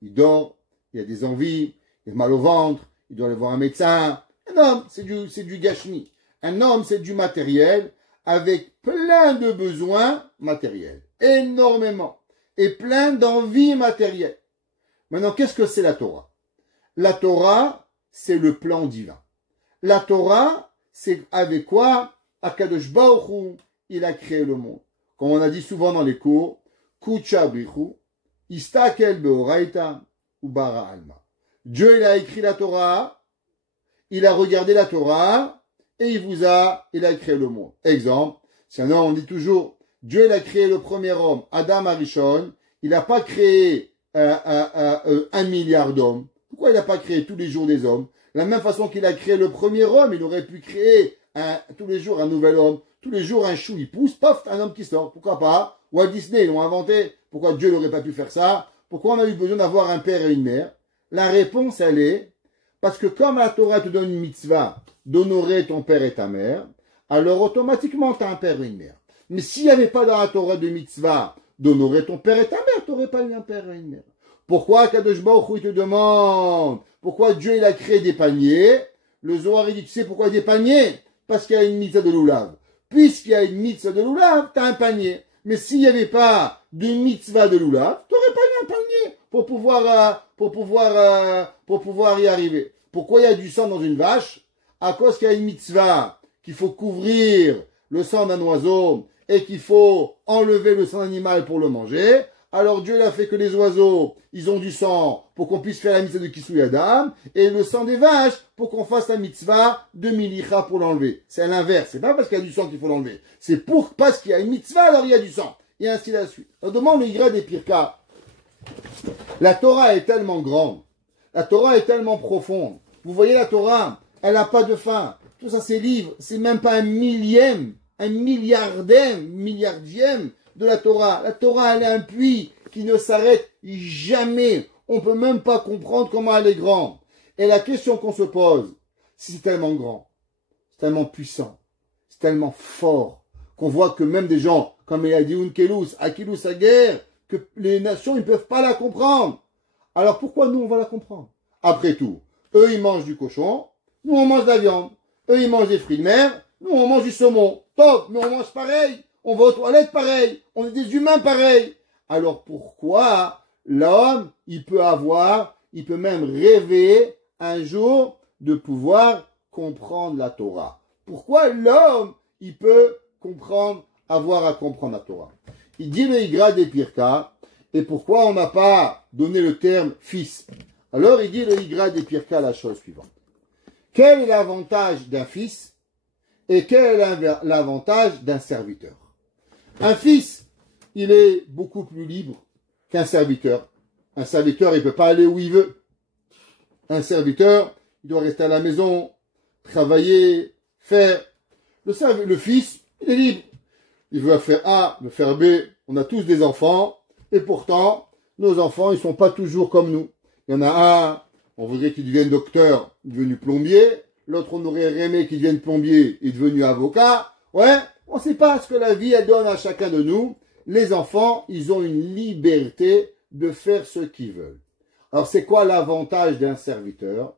il dort, il a des envies, il a mal au ventre, il doit aller voir un médecin. Un homme, c'est du gashmi. Un homme, c'est du matériel avec plein de besoins matériels. Énormément. Et plein d'envies matérielles. Maintenant, qu'est-ce que c'est la Torah? La Torah, c'est le plan divin. La Torah, c'est avec quoi Akadosh Baruch Hu, il a créé le monde. Comme on a dit souvent dans les cours, Kucha Brichu, Istakel Beoraita, ou Bara Alma. Dieu, il a écrit la Torah, il a regardé la Torah, et il a créé le monde. Exemple, sinon on dit toujours, Dieu, il a créé le premier homme, Adam Arishon, il n'a pas créé 1 milliard d'hommes. Pourquoi il n'a pas créé tous les jours des hommes? De la même façon qu'il a créé le premier homme, il aurait pu créer tous les jours un nouvel homme. Tous les jours, un chou, il pousse, paf, un homme qui sort. Pourquoi pas? Walt Disney, ils l'ont inventé. Pourquoi Dieu n'aurait pas pu faire ça? Pourquoi on a eu besoin d'avoir un père et une mère? La réponse, elle est, parce que comme la Torah te donne une mitzvah d'honorer ton père et ta mère, alors automatiquement, tu as un père et une mère. Mais s'il n'y avait pas dans la Torah de mitzvah d'honorer ton père et ta mère, tu n'aurais pas eu un père et une mère. Pourquoi Kadosh Baruch Hu, il te demande, pourquoi Dieu, il a créé des paniers? Le Zohar, il dit, tu sais pourquoi des paniers? Parce qu'il y a une mitzvah de l'oulav. Puisqu'il y a une mitzvah de l'oulav, tu as un panier. Mais s'il n'y avait pas de mitzvah de l'oulav, tu n'aurais pas eu un panier pour pouvoir y arriver. Pourquoi il y a du sang dans une vache? À cause qu'il y a une mitzvah qu'il faut couvrir le sang d'un oiseau et qu'il faut enlever le sang animal pour le manger. Alors Dieu a fait que les oiseaux, ils ont du sang pour qu'on puisse faire la mitzvah de Kisui Adam, et le sang des vaches pour qu'on fasse la mitzvah de Milicha pour l'enlever. C'est à l'inverse, c'est pas parce qu'il y a du sang qu'il faut l'enlever. C'est parce qu'il y a une mitzvah, alors il y a du sang. Et ainsi de suite. On demande le Igra des Pirka. La Torah est tellement grande. La Torah est tellement profonde. Vous voyez la Torah, elle n'a pas de fin. Tout ça, ces livres, c'est même pas un millième, un milliardième de la Torah. La Torah, elle est un puits qui ne s'arrête jamais. On ne peut même pas comprendre comment elle est grande. Et la question qu'on se pose, si c'est tellement grand, c'est tellement puissant, c'est tellement fort, qu'on voit que même des gens comme Eliyahu Kelus, Akilus Aguer, que les nations, ils ne peuvent pas la comprendre. Alors pourquoi nous, on va la comprendre? Après tout, eux, ils mangent du cochon, nous, on mange de la viande. Eux, ils mangent des fruits de mer, nous, on mange du saumon. Top, mais on mange pareil. On va aux toilettes pareil. On est des humains pareils. Alors pourquoi l'homme, il peut même rêver un jour de pouvoir comprendre la Torah? Pourquoi l'homme, il peut comprendre avoir à comprendre la Torah. Il dit le Igra des Pirka, et pourquoi on n'a pas donné le terme fils? Alors il dit le Igra des Pirka la chose suivante. Quel est l'avantage d'un fils et quel est l'avantage d'un serviteur? Un fils, il est beaucoup plus libre qu'un serviteur. Un serviteur, il ne peut pas aller où il veut. Un serviteur, il doit rester à la maison, travailler, faire. Le fils, il est libre. Il veut faire A, veut faire B. On a tous des enfants. Et pourtant, nos enfants, ils ne sont pas toujours comme nous. Il y en a un, on voudrait qu'il devienne docteur, devenu plombier. L'autre, on aurait aimé qu'il devienne plombier, il est devenu avocat. Ouais, on ne sait pas ce que la vie, elle donne à chacun de nous. Les enfants, ils ont une liberté de faire ce qu'ils veulent. Alors, c'est quoi l'avantage d'un serviteur?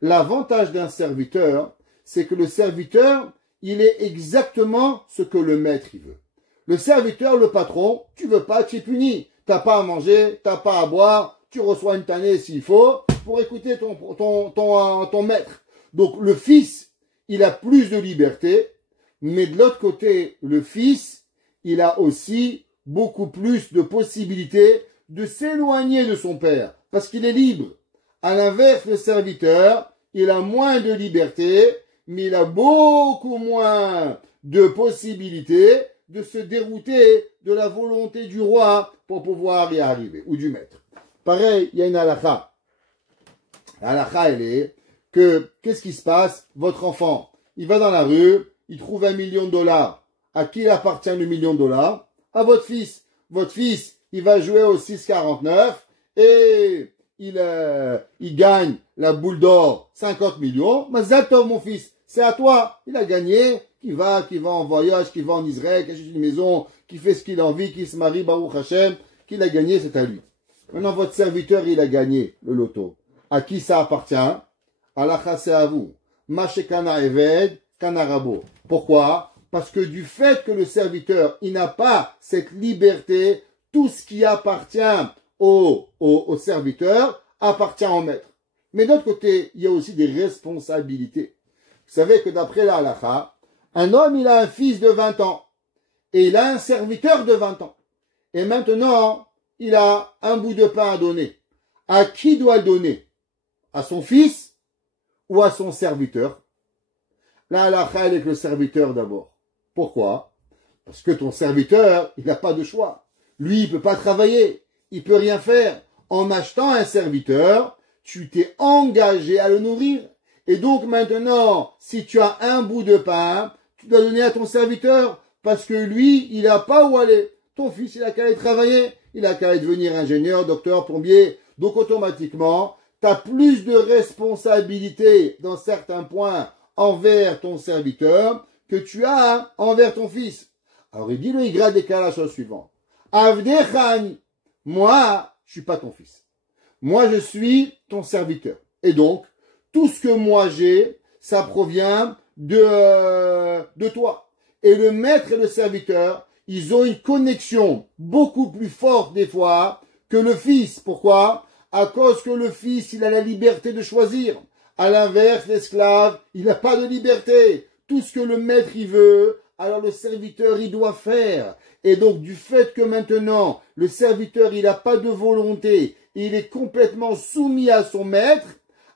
L'avantage d'un serviteur, c'est que le serviteur, il est exactement ce que le maître, il veut. Le serviteur, le patron, tu veux pas, tu es puni. T'as pas à manger, t'as pas à boire, tu reçois une tannée s'il faut, pour écouter ton maître. Donc, le fils, il a plus de liberté, mais de l'autre côté, le fils, il a aussi beaucoup plus de possibilités de s'éloigner de son père, parce qu'il est libre. À l'inverse, le serviteur, il a moins de liberté, mais il a beaucoup moins de possibilités de se dérouter de la volonté du roi pour pouvoir y arriver, ou du maître. Pareil, il y a une halakha. La halakha, elle est que, qu'est-ce qui se passe? Votre enfant, il va dans la rue, il trouve $1 million. À qui appartient le $1 million? À votre fils. Votre fils, il va jouer au 6,49 et il gagne la boule d'or 50 millions. Mazal tov, mon fils, c'est à toi. Il a gagné, qui va en voyage, qui va en Israël, qui achète une maison, qui fait ce qu'il a envie, qui se marie, Baruch Hashem, qu'il a gagné, c'est à lui. Maintenant, votre serviteur, il a gagné le loto. À qui ça appartient? Halakha, c'est à vous. Mashekana Eved, Kanarabo. Pourquoi? Parce que du fait que le serviteur, il n'a pas cette liberté, tout ce qui appartient au serviteur appartient au maître. Mais d'autre côté, il y a aussi des responsabilités. Vous savez que d'après la halakha, un homme, il a un fils de 20 ans et il a un serviteur de 20 ans. Et maintenant, il a un bout de pain à donner. À qui doit le donner? À son fils ou à son serviteur? La halakha, elle est que le serviteur d'abord. Pourquoi? Parce que ton serviteur, il n'a pas de choix. Lui, il peut pas travailler. Il peut rien faire. En achetant un serviteur, tu t'es engagé à le nourrir. Et donc maintenant, si tu as un bout de pain, tu dois donner à ton serviteur. Parce que lui, il n'a pas où aller. Ton fils, il a qu'à aller travailler. Il a qu'à devenir ingénieur, docteur, plombier. Donc automatiquement, tu as plus de responsabilités dans certains points envers ton serviteur que tu as envers ton fils. Alors il dit le Igra des cas la chose suivante. Avdechani, moi, je suis pas ton fils. Moi, je suis ton serviteur. Et donc, tout ce que moi j'ai, ça provient de toi. Et le maître et le serviteur, ils ont une connexion beaucoup plus forte des fois que le fils. Pourquoi? À cause que le fils, il a la liberté de choisir. À l'inverse, l'esclave, il n'a pas de liberté. Tout ce que le maître il veut, alors le serviteur il doit faire. Et donc du fait que maintenant le serviteur il n'a pas de volonté, il est complètement soumis à son maître,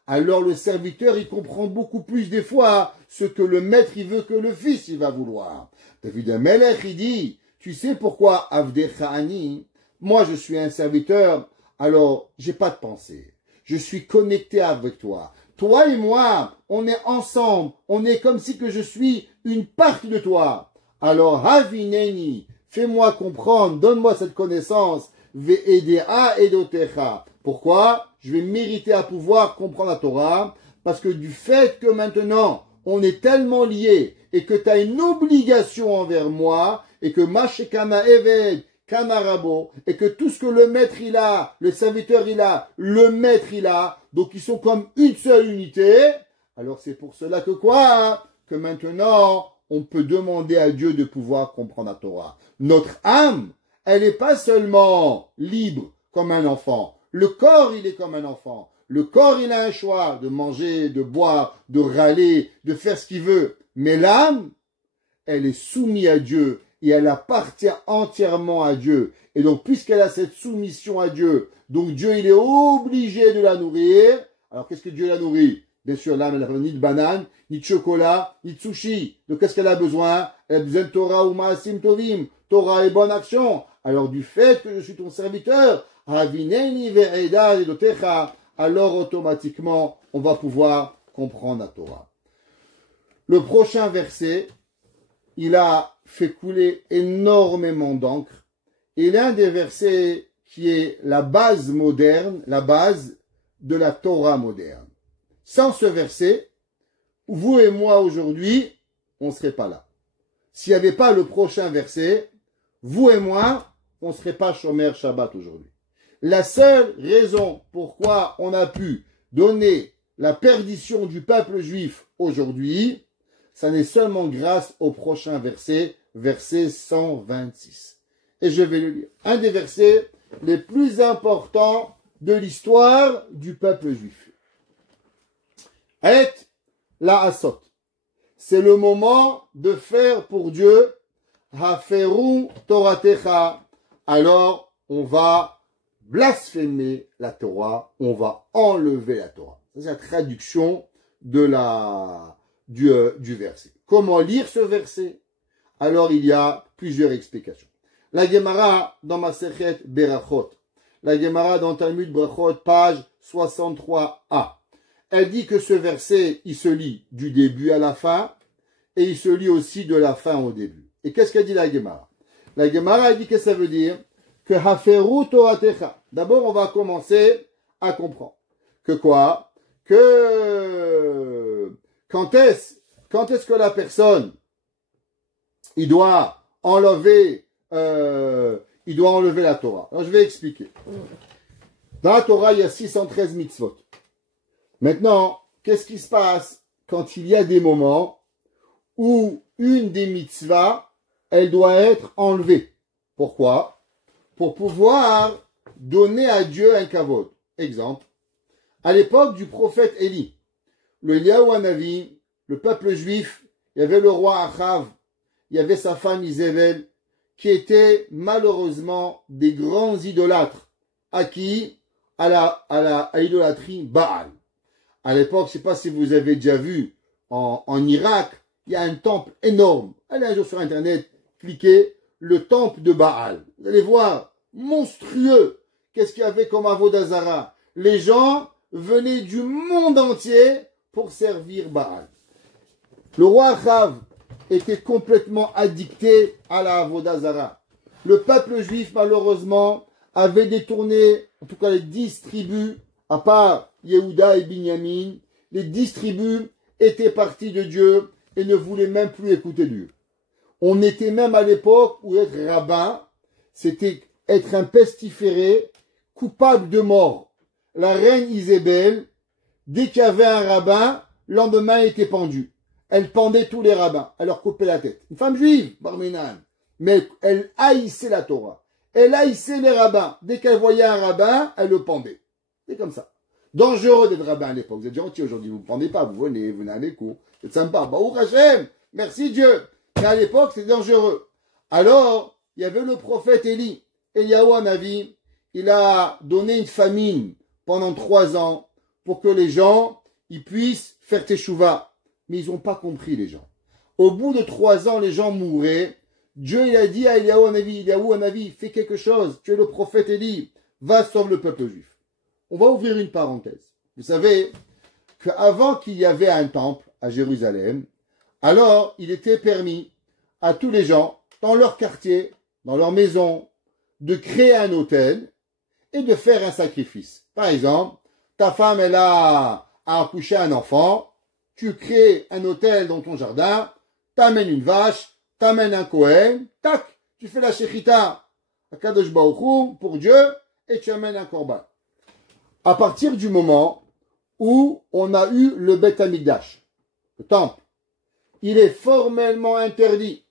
alors le serviteur il comprend beaucoup plus des fois ce que le maître il veut que le fils il va vouloir. David Amelech il dit, tu sais pourquoi Avdechani, moi je suis un serviteur, alors j'ai pas de pensée, je suis connecté avec toi. Toi et moi, on est ensemble. On est comme si que je suis une partie de toi. Alors, Havineni, fais-moi comprendre, donne-moi cette connaissance. Ve'edea edotecha. Pourquoi? Je vais mériter à pouvoir comprendre la Torah. Parce que du fait que maintenant, on est tellement liés et que tu as une obligation envers moi et que Mashekana Eved, Kanarabo, et que tout ce que le maître il a, le serviteur il a, le maître il a, donc ils sont comme une seule unité, alors c'est pour cela que quoi? Hein? Que maintenant, on peut demander à Dieu de pouvoir comprendre la Torah. Notre âme, elle n'est pas seulement libre comme un enfant. Le corps, il est comme un enfant. Le corps, il a un choix de manger, de boire, de râler, de faire ce qu'il veut. Mais l'âme, elle est soumise à Dieu. et elle appartient entièrement à Dieu. Et donc, puisqu'elle a cette soumission à Dieu, donc Dieu, il est obligé de la nourrir. Alors, qu'est-ce que Dieu la nourrit? Bien sûr, là, elle n'a pas ni de banane, ni de chocolat, ni de sushi. Donc, qu'est-ce qu'elle a besoin? Elle a besoin de Torah ou Maasim Tovim. Torah et bonne action. Alors, du fait que je suis ton serviteur, Avineni ve'eda edotecha, alors automatiquement, on va pouvoir comprendre la Torah. Le prochain verset, il a fait couler énormément d'encre. Et l'un des versets qui est la base moderne, la base de la Torah moderne. Sans ce verset, vous et moi aujourd'hui, on ne serait pas là. S'il n'y avait pas le prochain verset, vous et moi, on ne serait pas Shomer Shabbat aujourd'hui. La seule raison pourquoi on a pu donner la perdition du peuple juif aujourd'hui, ça n'est seulement grâce au prochain verset, verset 126. Et je vais le lire. Un des versets les plus importants de l'histoire du peuple juif. Et la asot. C'est le moment de faire pour Dieu Haferu Toratecha. Alors, on va blasphémer la Torah, on va enlever la Torah. C'est la traduction de du verset. Comment lire ce verset? Alors, il y a plusieurs explications. La Gemara dans Masechet Berachot, la Gemara dans Talmud Brachot, page 63a, elle dit que ce verset, il se lit du début à la fin, et il se lit aussi de la fin au début. Et qu'est-ce qu'elle dit la Gemara? La Gemara, elle dit que ça veut dire que Haferu Toratecha. D'abord, on va commencer à comprendre que quoi? Que quand est-ce que la personne, il doit enlever la Torah. Alors, je vais expliquer. Dans la Torah, il y a 613 mitzvot. Maintenant, qu'est-ce qui se passe quand il y a des moments où une des mitzvahs, elle doit être enlevée? Pourquoi? Pour pouvoir donner à Dieu un kavod. Exemple, à l'époque du prophète Élie, le Eliyahu Hanavi, le peuple juif, il y avait le roi Achav, il y avait sa femme Isabelle, qui étaient malheureusement des grands idolâtres. À qui? À l'idolâtrie Baal. À l'époque, je ne sais pas si vous avez déjà vu, en Irak, il y a un temple énorme. Allez un jour sur Internet, cliquez, le temple de Baal. Vous allez voir, monstrueux. Qu'est-ce qu'il y avait comme Avodazara? Les gens venaient du monde entier pour servir Baal. Le roi Achav était complètement addicté à la Avodazara. Le peuple juif, malheureusement, avait détourné, en tout cas les 10 tribus, à part Yehuda et Binyamin, les 10 tribus étaient partis de Dieu et ne voulaient même plus écouter Dieu. On était même à l'époque où être rabbin, c'était être un pestiféré coupable de mort. La reine Isabelle, dès qu'il y avait un rabbin, le lendemain elle était pendue. Elle pendait tous les rabbins, elle leur coupait la tête. Une femme juive, Barminan, mais elle haïssait la Torah. Elle haïssait les rabbins. Dès qu'elle voyait un rabbin, elle le pendait. C'est comme ça. Dangereux d'être rabbin à l'époque. Vous êtes gentil aujourd'hui, vous ne pendez pas, vous venez à les cours. C'est sympa. Baruch Hashem, merci Dieu. Mais à l'époque, c'est dangereux. Alors, il y avait le prophète Élie. Eliyahu Hanavi, il a donné une famine pendant 3 ans pour que les gens ils puissent faire teshuva. Mais ils n'ont pas compris, les gens. Au bout de 3 ans, les gens mouraient. Dieu, il a dit à Eliyahu Hanavi, fais quelque chose. Tu es le prophète Élie. Va sauver le peuple juif. On va ouvrir une parenthèse. Vous savez qu'avant qu'il y avait un temple à Jérusalem, alors il était permis à tous les gens, dans leur quartier, dans leur maison, de créer un autel et de faire un sacrifice. Par exemple, ta femme, elle a accouché un enfant, tu crées un autel dans ton jardin, t'amènes une vache, t'amènes un Kohen, tac, tu fais la shechita à Kadosh Baruch Hu pour Dieu et tu amènes un korban. À partir du moment où on a eu le Beth Amikdash, le temple, il est formellement interdit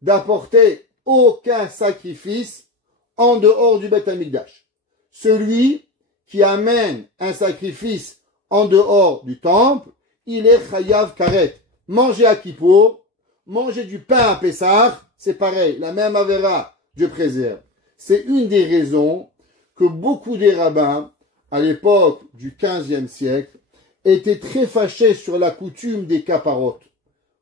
d'apporter aucun sacrifice en dehors du Beth Amikdash. Celui qui amène un sacrifice en dehors du temple, il est chayav karet. Manger à Kippour, manger du pain à Pessah, c'est pareil, la même avéra, Dieu préserve. C'est une des raisons que beaucoup des rabbins, à l'époque du XVe siècle, étaient très fâchés sur la coutume des caparotes.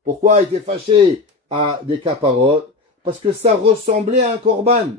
Pourquoi étaient fâchés à des caparotes? Parce que ça ressemblait à un corban.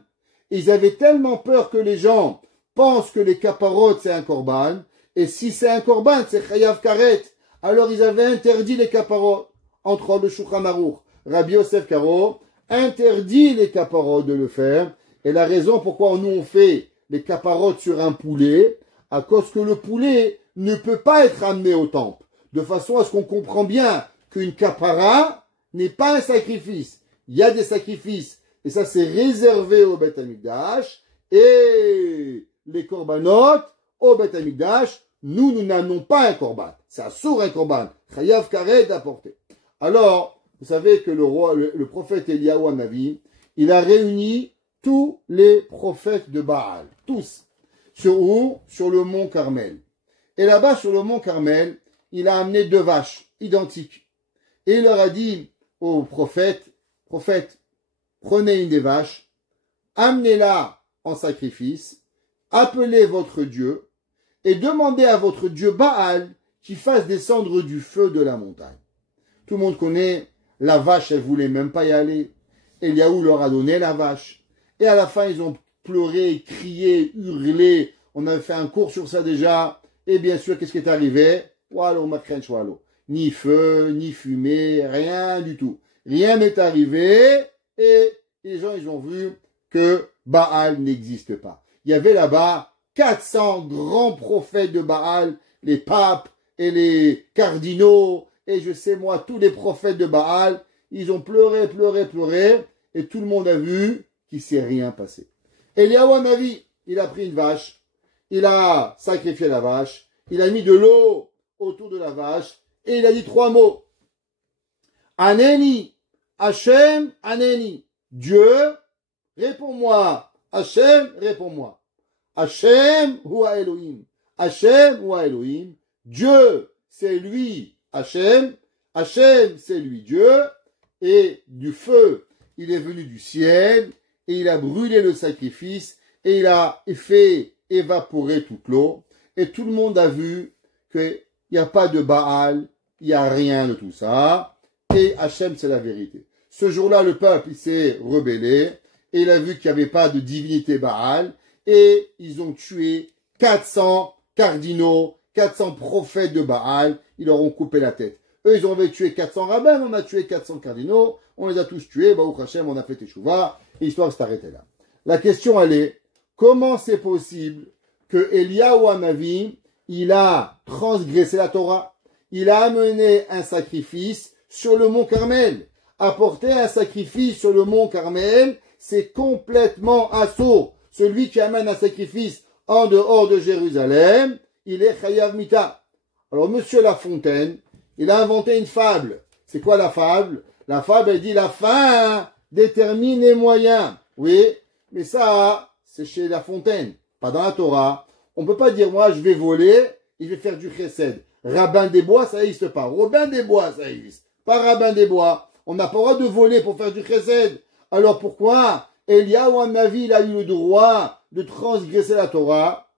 Ils avaient tellement peur que les gens pensent que les caparotes c'est un corban, et si c'est un corban, c'est chayav karet. Alors ils avaient interdit les caparotes. Entre le Shulchan Aruch, Rabbi Yosef Karo interdit les caparotes de le faire. Et la raison pourquoi nous on fait les caparotes sur un poulet, à cause que le poulet ne peut pas être amené au temple. De façon à ce qu'on comprend bien qu'une capara n'est pas un sacrifice. Il y a des sacrifices. Et ça c'est réservé au Beth Amikdash. Et les corbanotes au Beth Amikdash, nous n'amenons pas un corban. C'est assour un corban. Chayav karet d'apporter. Alors, vous savez que le prophète Eliyahu Hanavi, il a réuni tous les prophètes de Baal, tous, sur où? Sur le mont Carmel. Et là-bas, sur le mont Carmel, il a amené 2 vaches identiques. Et il leur a dit aux prophètes, prenez une des vaches, amenez-la en sacrifice, appelez votre Dieu, et demandez à votre Dieu Baal qu'il fasse descendre du feu de la montagne. Tout le monde connaît, la vache, elle voulait même pas y aller. Eliyahu leur a donné la vache. Et à la fin, ils ont pleuré, crié, hurlé. On avait fait un cours sur ça déjà. Et bien sûr, qu'est-ce qui est arrivé? Ni feu, ni fumée, rien du tout. Rien n'est arrivé. Et les gens, ils ont vu que Baal n'existe pas. Il y avait là-bas 400 grands prophètes de Baal, les papes et les cardinaux, et je sais moi, tous les prophètes de Baal, ils ont pleuré, et tout le monde a vu qu'il ne s'est rien passé. Eliyahu Hanavi, il a pris une vache, il a sacrifié la vache, il a mis de l'eau autour de la vache, et il a dit 3 mots. Aneni, Hashem, Aneni. Dieu, réponds-moi. Hashem, réponds-moi. Hashem ou Elohim. Hashem ou Elohim. Dieu, c'est lui, Hashem. Hashem, c'est lui, Dieu. Et du feu, il est venu du ciel, et il a brûlé le sacrifice, et il a fait évaporer toute l'eau. Et tout le monde a vu qu'il n'y a pas de Baal, il n'y a rien de tout ça. Et Hashem, c'est la vérité. Ce jour-là, le peuple, il s'est rebellé, et il a vu qu'il n'y avait pas de divinité Baal, et ils ont tué 400 cardinaux, 400 prophètes de Baal, ils leur ont coupé la tête. Eux, ils ont tué 400 rabbins, on a tué 400 cardinaux, on les a tous tués, Baruch Hashem, on a fait Teshuvah, et l'histoire s'est arrêtée là. La question, elle est, comment c'est possible que Eliyahu Hanavi, il a transgressé la Torah? Il a amené un sacrifice sur le mont Carmel. Apporter un sacrifice sur le mont Carmel, c'est complètement assourd. Celui qui amène un sacrifice en dehors de Jérusalem, il est Chayav Mita. Alors, Monsieur Lafontaine, il a inventé une fable. C'est quoi la fable? La fable, elle dit la fin détermine les moyens. Oui, mais ça, c'est chez Lafontaine, pas dans la Torah. On ne peut pas dire, moi, je vais voler et je vais faire du chesed. Rabbin des bois, ça n'existe pas. Robin des bois, ça existe. Pas rabbin des bois. On n'a pas le droit de voler pour faire du chesed. Alors pourquoi Eliyahu Hanavi, il a eu le droit de transgresser la Torah?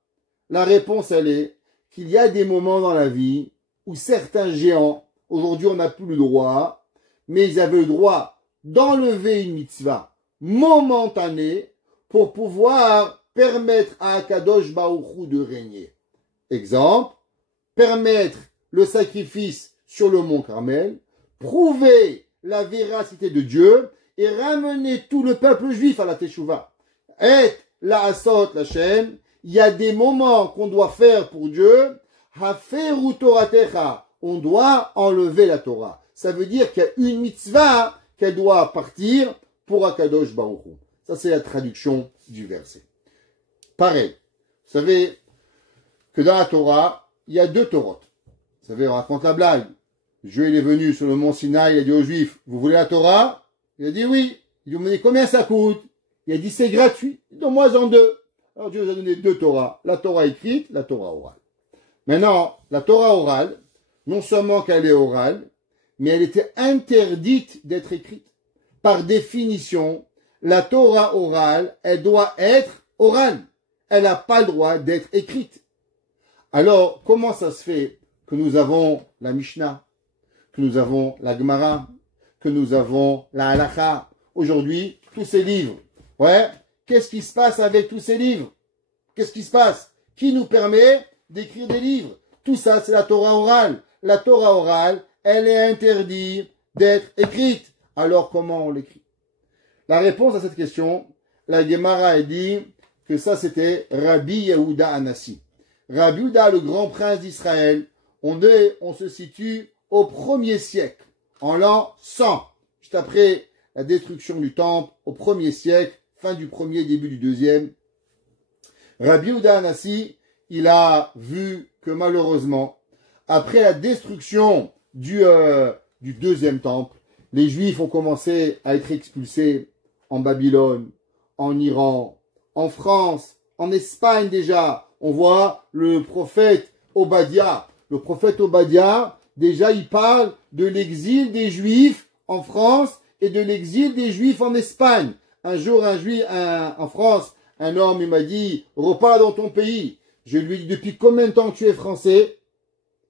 La réponse, elle est qu'il y a des moments dans la vie où certains géants, aujourd'hui on n'a plus le droit, mais ils avaient le droit d'enlever une mitzvah momentanée pour pouvoir permettre à Akadosh Baruch Hu de régner. Exemple, permettre le sacrifice sur le mont Carmel, prouver la véracité de Dieu et ramener tout le peuple juif à la Teshuvah. Et la Asot, la Shem, il y a des moments qu'on doit faire pour Dieu. Haferu Toratecha, on doit enlever la Torah. Ça veut dire qu'il y a une mitzvah qu'elle doit partir pour Akadosh Baruch Hu. Ça, c'est la traduction du verset. Pareil, vous savez que dans la Torah, il y a 2 Torot. Vous savez, on raconte la blague. Dieu, il est venu sur le mont Sinaï, il a dit aux Juifs, vous voulez la Torah? Il a dit oui. Il lui a dit, combien ça coûte? Il a dit, c'est gratuit. Donne-moi en 2. Alors Dieu nous a donné 2 Torahs. La Torah écrite, la Torah orale. Maintenant, la Torah orale, non seulement qu'elle est orale, mais elle était interdite d'être écrite. par définition, la Torah orale, elle doit être orale. Elle n'a pas le droit d'être écrite. Alors, comment ça se fait que nous avons la Mishnah, que nous avons la Gemara, que nous avons la Halakha, aujourd'hui, tous ces livres? Ouais, qu'est-ce qui se passe avec tous ces livres? Qu'est-ce qui se passe? Qui nous permet d'écrire des livres? Tout ça, c'est la Torah orale. La Torah orale, elle est interdite d'être écrite. Alors, comment on l'écrit? La réponse à cette question, la Gemara a dit que ça, c'était Rabbi Yehuda Anassi. Rabbi Yehuda, le grand prince d'Israël, on se situe au 1er siècle, en l'an 100, juste après la destruction du temple, au 1er siècle, fin du 1er, début du 2e. Rabbi Yehuda Anassi, il a vu que malheureusement, après la destruction du 2e temple, les Juifs ont commencé à être expulsés en Babylone, en Iran, en France, en Espagne déjà. On voit le prophète Obadiah. Le prophète Obadiah, déjà, il parle de l'exil des Juifs en France et de l'exil des Juifs en Espagne. Un jour, en France, un homme, il m'a dit, repars dans ton pays. Je lui ai dit, depuis combien de temps tu es français?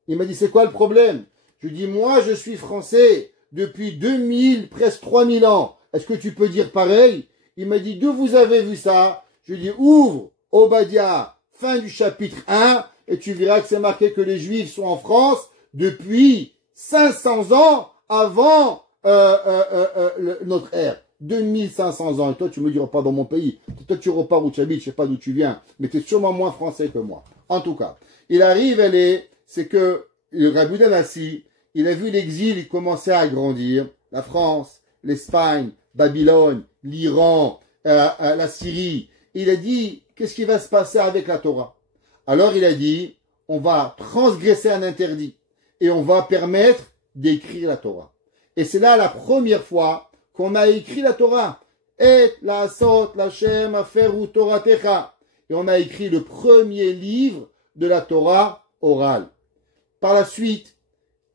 Il m'a dit, c'est quoi le problème? Je lui ai dit, moi, je suis français depuis 2000, presque 3000 ans. Est-ce que tu peux dire pareil? Il m'a dit, d'où vous avez vu ça? Je lui ai dit, ouvre Obadiah, fin du chapitre 1, et tu verras que c'est marqué que les Juifs sont en France depuis 500 ans avant notre ère. 2500 ans. Et toi, tu me dis, repars dans mon pays. Toi, tu repars où tu habites, je sais pas d'où tu viens, mais tu es sûrement moins français que moi. En tout cas, il arrive, c'est que le Rabbi Yehuda Anassi, il a vu l'exil, il commençait à grandir. La France, l'Espagne, Babylone, l'Iran, la Syrie. Il a dit, qu'est-ce qui va se passer avec la Torah? Alors il a dit, on va transgresser un interdit et on va permettre d'écrire la Torah. Et c'est là la première fois qu'on a écrit la Torah. Et la sot, la shem, aferu toratecha. Et on a écrit le premier livre de la Torah orale. Par la suite,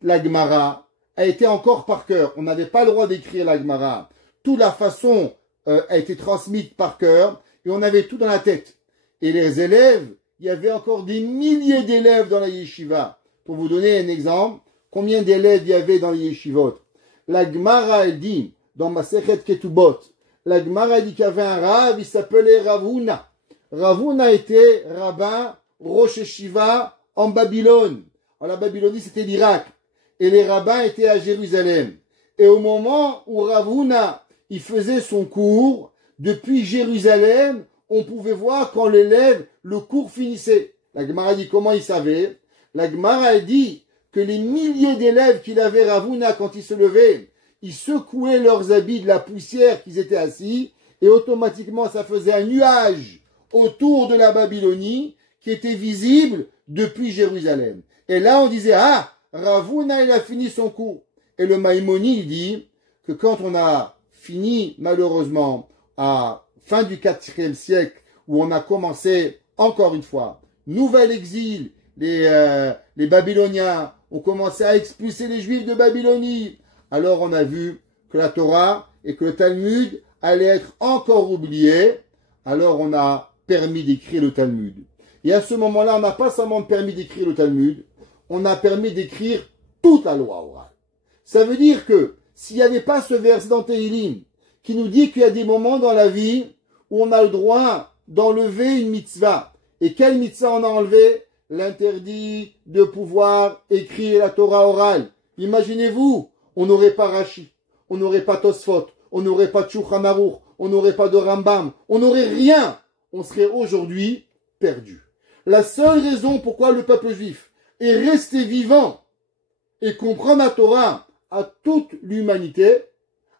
la Gemara a été encore par cœur. On n'avait pas le droit d'écrire la Gemara. Toute la façon a été transmise par cœur et on avait tout dans la tête. Et les élèves, il y avait encore des milliers d'élèves dans la yeshiva. Pour vous donner un exemple, combien d'élèves il y avait dans les yeshivot? La Gemara, elle dit, dans Masechet Ketubot, la Gemara dit qu'il y avait un rave, il s'appelait Ravuna. Ravuna était rabbin, Rosh Yeshiva, en Babylone. Alors, la Babylonie, c'était l'Irak. Et les rabbins étaient à Jérusalem. Et au moment où Ravuna, il faisait son cours, depuis Jérusalem, on pouvait voir quand l'élève, le cours finissait. La Gemara dit comment il savait. La Gemara dit que les milliers d'élèves qu'il avait Ravuna quand il se levait, ils secouaient leurs habits de la poussière qu'ils étaient assis et automatiquement ça faisait un nuage autour de la Babylonie qui était visible depuis Jérusalem. Et là on disait, ah, Ravuna il a fini son cours. Et le Maïmonide dit que quand on a fini malheureusement à fin du 4e siècle où on a commencé encore une fois, nouvel exil, les Babyloniens ont commencé à expulser les Juifs de Babylonie. Alors on a vu que la Torah et que le Talmud allaient être encore oubliés. Alors on a permis d'écrire le Talmud. Et à ce moment-là, on n'a pas seulement permis d'écrire le Talmud, on a permis d'écrire toute la loi orale. Ça veut dire que s'il n'y avait pas ce verset dans Tehillim qui nous dit qu'il y a des moments dans la vie où on a le droit d'enlever une mitzvah. Et quelle mitzvah on a enlevé? L'interdit de pouvoir écrire la Torah orale. Imaginez-vous, on n'aurait pas Rashi, on n'aurait pas Tosfot, on n'aurait pas Shulchan Aruch, on n'aurait pas de Rambam, on n'aurait rien. On serait aujourd'hui perdu. La seule raison pourquoi le peuple juif est resté vivant et comprend la Torah à toute l'humanité,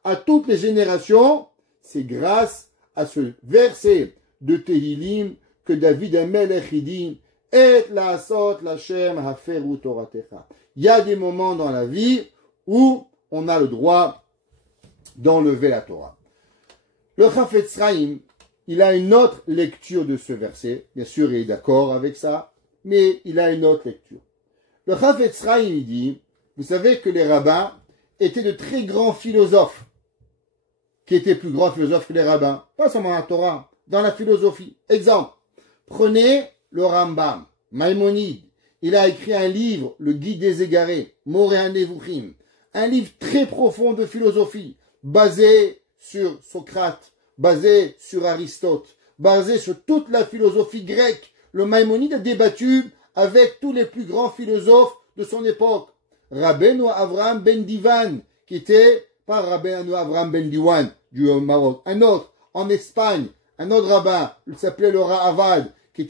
à toutes les générations, c'est grâce à ce verset de Tehillim que David Amelech dit et la sot la shem haferu toratecha. Il y a des moments dans la vie où on a le droit d'enlever la Torah. Le Chafetz Chaim, il a une autre lecture de ce verset. Bien sûr, il est d'accord avec ça, mais il a une autre lecture. Le Chafetz Chaim, il dit, vous savez que les rabbins étaient de très grands philosophes. qui étaient plus grands philosophes que les rabbins. Pas seulement dans la Torah, dans la philosophie. Exemple, prenez le Rambam, Maïmonide. Il a écrit un livre, Le Guide des Égarés, Moreh HaNevuchim. Un livre très profond de philosophie, basé sur Socrate, basé sur Aristote, basé sur toute la philosophie grecque. Le Maïmonide a débattu avec tous les plus grands philosophes de son époque. Rabbeinu Avraham ben Divan, qui était pas Rabbeinu Avraham ben Diwan du Maroc, un autre en Espagne, un autre rabbin, il s'appelait le Ra'avad, qui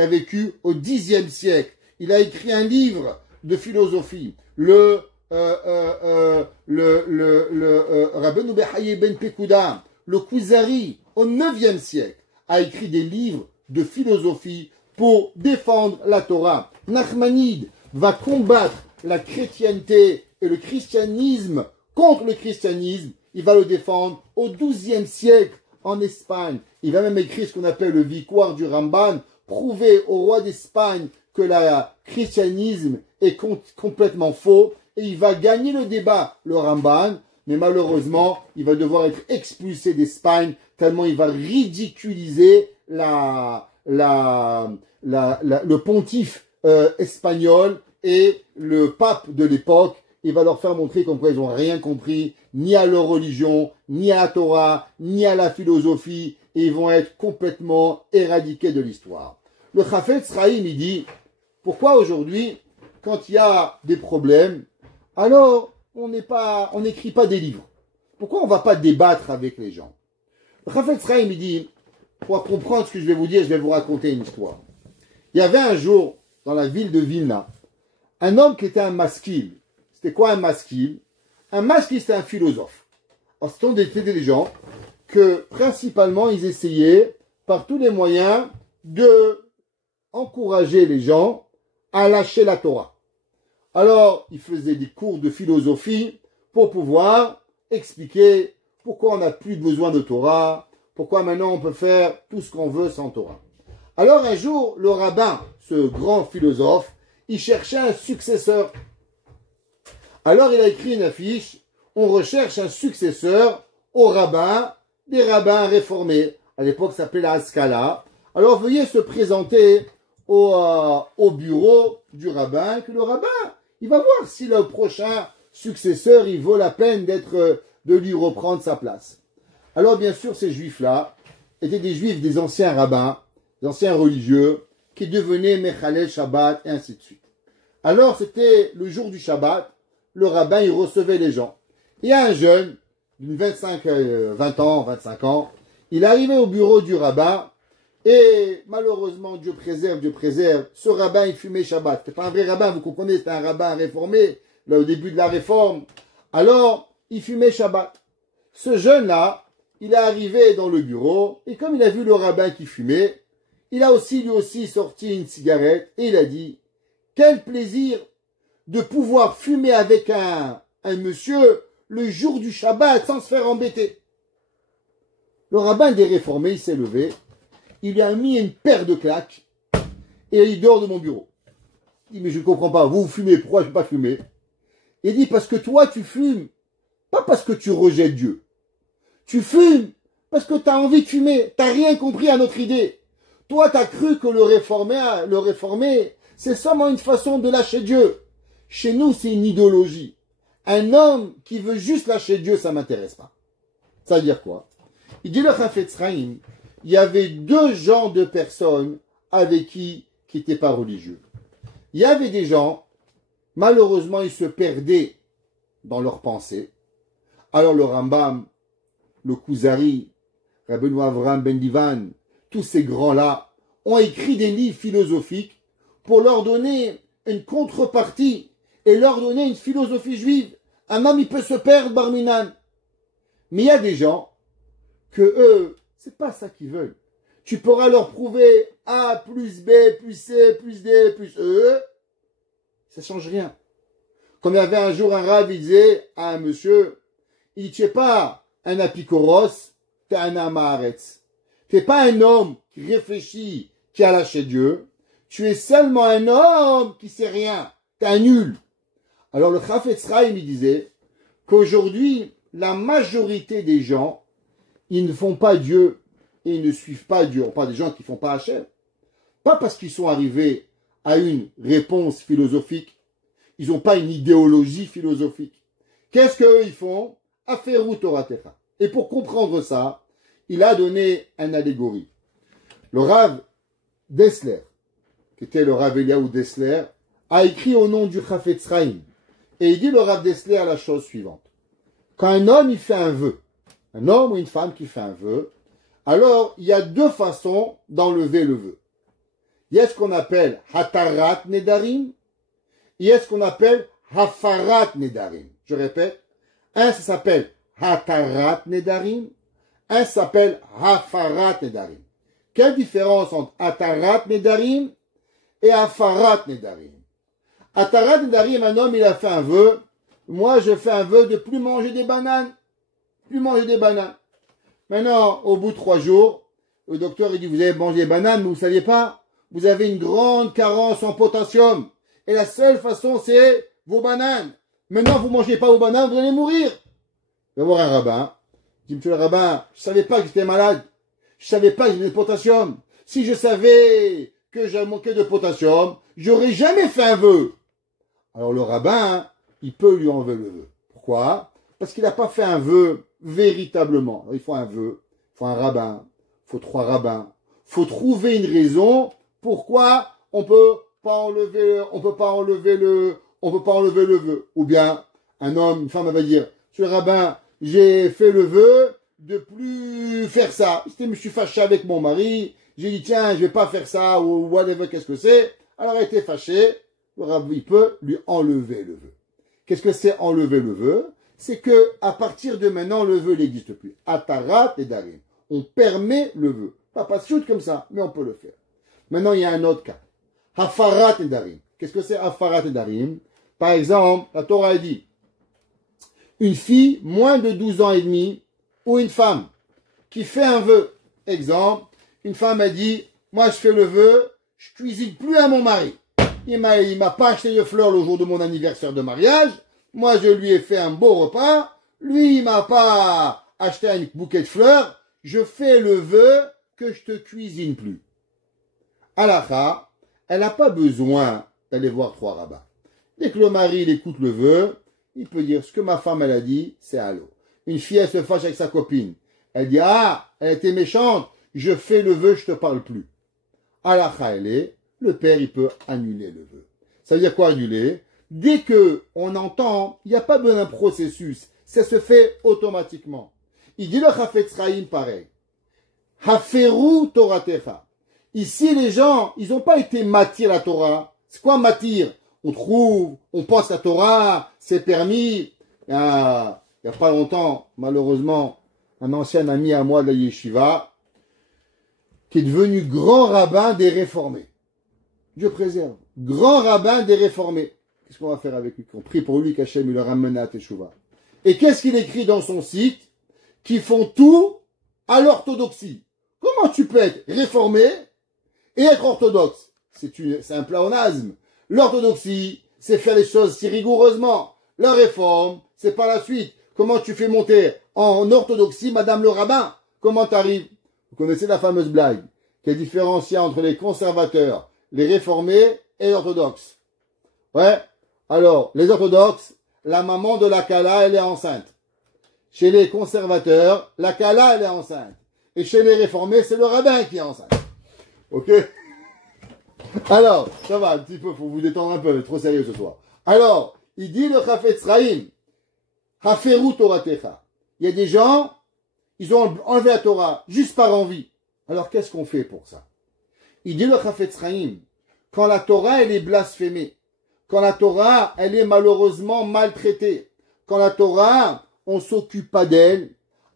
a vécu au Xe siècle. Il a écrit un livre de philosophie. Rabbeinu Behaye ben Pekouda, le Kuzari, au IXe siècle, a écrit des livres de philosophie pour défendre la Torah. Nachmanide va combattre la chrétienté et le christianisme contre le christianisme. Il va le défendre au XIIe siècle en Espagne. Il va même écrire ce qu'on appelle le Victoire du Ramban, prouver au roi d'Espagne que le christianisme est complètement faux, et il va gagner le débat, le Ramban, mais malheureusement, il va devoir être expulsé d'Espagne, tellement il va ridiculiser le pontife espagnol et le pape de l'époque. Il va leur faire montrer comme quoi ils n'ont rien compris, ni à leur religion, ni à la Torah, ni à la philosophie, et ils vont être complètement éradiqués de l'histoire. Le Chafetz Chaim, il dit, pourquoi aujourd'hui, quand il y a des problèmes, alors on n'écrit pas des livres? Pourquoi on ne va pas débattre avec les gens? Le Chafetz Chaim, il dit, pour comprendre ce que je vais vous dire, je vais vous raconter une histoire. Il y avait un jour, dans la ville de Vilna, un homme qui était un maskil. C'était quoi un maskil? Un maskil, c'était un philosophe. Alors, c'était des gens que, principalement, ils essayaient, par tous les moyens, de encourager les gens à lâcher la Torah. Alors, ils faisaient des cours de philosophie pour pouvoir expliquer pourquoi on n'a plus besoin de Torah, pourquoi maintenant on peut faire tout ce qu'on veut sans Torah. Alors, un jour, le rabbin, ce grand philosophe, il cherchait un successeur. Alors il a écrit une affiche, on recherche un successeur au rabbin, des rabbins réformés. À l'époque, ça s'appelait la Haskala. Alors veuillez se présenter au bureau du rabbin, que le rabbin, il va voir si le prochain successeur, il vaut la peine de lui reprendre sa place. Alors bien sûr, ces juifs-là étaient des juifs, des anciens rabbins, des anciens religieux, qui devenaient Mechalel Shabbat, et ainsi de suite. Alors c'était le jour du Shabbat, le rabbin, il recevait les gens. Il y a un jeune, d'une 20 ans, 25 ans, il est arrivé au bureau du rabbin, et malheureusement, Dieu préserve, ce rabbin, il fumait Shabbat. C'était pas un vrai rabbin, vous comprenez, c'était un rabbin réformé, là, au début de la réforme. Alors, il fumait Shabbat. Ce jeune-là, il est arrivé dans le bureau, et comme il a vu le rabbin qui fumait, il a aussi, lui aussi, sorti une cigarette, et il a dit, quel plaisir de pouvoir fumer avec un monsieur le jour du Shabbat sans se faire embêter. Le rabbin des réformés, il s'est levé, il lui a mis une paire de claques et il dort de mon bureau. Il dit, mais je ne comprends pas, vous fumez, pourquoi je ne peux pas fumer? Il dit, parce que toi tu fumes, pas parce que tu rejettes Dieu. Tu fumes parce que tu as envie de fumer, tu n'as rien compris à notre idée. Toi tu as cru que le réformé, c'est seulement une façon de lâcher Dieu. Chez nous, c'est une idéologie. Un homme qui veut juste lâcher Dieu, ça ne m'intéresse pas. Ça veut dire quoi? Il dit le Chafetz Chaim, il y avait deux genres de personnes avec qui n'étaient pas religieux. Il y avait des gens, malheureusement, ils se perdaient dans leurs pensées. Alors le Rambam, le Kuzari, Rabbeinu Avraham ben Divan, tous ces grands-là ont écrit des livres philosophiques pour leur donner une contrepartie et leur donner une philosophie juive. Un homme, il peut se perdre, Barminan. Mais il y a des gens que eux, c'est pas ça qu'ils veulent. Tu pourras leur prouver A plus B plus C plus D plus E. Ça change rien. Comme il y avait un jour un rabbin, il disait à un monsieur, il dit, tu n'es pas un apicoros, tu es un amaretz. Tu n'es pas un homme qui réfléchit, qui a lâché Dieu. Tu es seulement un homme qui sait rien. Tu es un nul. Alors le Chafetz Chaim, il disait qu'aujourd'hui, la majorité des gens, ils ne font pas Dieu et ils ne suivent pas Dieu. On parle des gens qui ne font pas Hachem. Pas parce qu'ils sont arrivés à une réponse philosophique. Ils n'ont pas une idéologie philosophique. Qu'est-ce qu'eux ils font? Aferu Toratecha. Et pour comprendre ça, il a donné une allégorie. Le Rav Dessler, qui était le Rav Eliaou Dessler, a écrit au nom du Chafetz Chaim. Et il dit le Rav Dessler la chose suivante. Quand un homme il fait un vœu, un homme ou une femme qui fait un vœu, alors il y a deux façons d'enlever le vœu. Il y a ce qu'on appelle Hatarat Nedarim, il y a ce qu'on appelle Hafarat Nedarim. Je répète, un ça s'appelle Hatarat Nedarim, un s'appelle Hafarat Nedarim. Quelle différence entre Hatarat Nedarim et Hafarat Nedarim? Hatarat Nedarim, un homme il a fait un vœu, moi je fais un vœu de plus manger des bananes. Plus manger des bananes. Maintenant, au bout de 3 jours, le docteur il dit, vous avez mangé des bananes, mais vous ne saviez pas, vous avez une grande carence en potassium. Et la seule façon, c'est vos bananes. Maintenant, vous ne mangez pas vos bananes, vous allez mourir. Je vais voir un rabbin. Je dis, monsieur le rabbin, je ne savais pas que j'étais malade. Je ne savais pas que j'avais du potassium. Si je savais que j'avais manqué de potassium, j'aurais jamais fait un vœu. Alors le rabbin, il peut lui enlever le vœu. Pourquoi? Parce qu'il n'a pas fait un vœu véritablement. Alors, il faut un vœu, il faut un rabbin, il faut 3 rabbins. Il faut trouver une raison pourquoi on peut pas enlever le vœu. Ou bien, un homme, une femme, elle va dire, monsieur le rabbin, j'ai fait le vœu de plus faire ça. Je me suis fâché avec mon mari, j'ai dit, tiens, je vais pas faire ça, ou whatever, qu'est-ce que c'est? Alors, elle a été fâchée, le rabbin, il peut lui enlever le vœu. Qu'est-ce que c'est enlever le vœu? C'est que, à partir de maintenant, le vœu n'existe plus. Atarat et Darim. On permet le vœu. Pas shoot comme ça, mais on peut le faire. Maintenant, il y a un autre cas. Hafarat et Darim. Qu'est-ce que c'est Hafarat et Darim? Par exemple, la Torah a dit, une fille moins de 12 ans et demi, ou une femme qui fait un vœu. Exemple, une femme a dit, moi je fais le vœu, je cuisine plus à mon mari. Il m'a pas acheté de fleurs le jour de mon anniversaire de mariage. Moi, je lui ai fait un beau repas. Lui, il m'a pas acheté un bouquet de fleurs. Je fais le vœu que je te cuisine plus. Halakha, elle n'a pas besoin d'aller voir 3 rabbins. Dès que le mari il écoute le vœu, il peut dire ce que ma femme elle a dit, c'est allô. Une fille, elle se fâche avec sa copine. Elle dit, ah, elle était méchante, je fais le vœu, je te parle plus. Halakha, elle est, le père, il peut annuler le vœu. Ça veut dire quoi annuler? Dès que on entend, il n'y a pas besoin d'un processus. Ça se fait automatiquement. Il dit le Chafetz Chaim pareil. Haferu Toratecha. Ici, les gens, ils n'ont pas été matir la Torah. C'est quoi matir? On trouve, on pense la Torah, c'est permis. Il y a pas longtemps, malheureusement, un ancien ami à moi de la yeshiva, qui est devenu grand rabbin des réformés. Dieu préserve. Grand rabbin des réformés. Qu'est-ce qu'on va faire avec lui? On prie pour lui qu'Hachem le ramène à Teshuvah. Et qu'est-ce qu'il écrit dans son site? Qu'ils font tout à l'orthodoxie. Comment tu peux être réformé et être orthodoxe? C'est un pléonasme. L'orthodoxie, c'est faire les choses si rigoureusement. La réforme, c'est pas la suite. Comment tu fais monter en orthodoxie Madame le rabbin? Comment t'arrives? Vous connaissez la fameuse blague qui est différenciée entre les conservateurs, les réformés et les orthodoxes. Ouais. Alors, les orthodoxes, la maman de la Kala, elle est enceinte. Chez les conservateurs, la Kala, elle est enceinte. Et chez les réformés, c'est le rabbin qui est enceinte. Ok? Alors, ça va un petit peu, faut vous détendre un peu, vous êtes trop sérieux ce soir. Alors, il dit le Chafetz Chaim, Haferu Toratecha. Il y a des gens, ils ont enlevé la Torah juste par envie. Alors, qu'est-ce qu'on fait pour ça? Il dit le Chafetz Chaim, quand la Torah, elle est blasphémée, quand la Torah, elle est malheureusement maltraitée, quand la Torah, on s'occupe pas d'elle,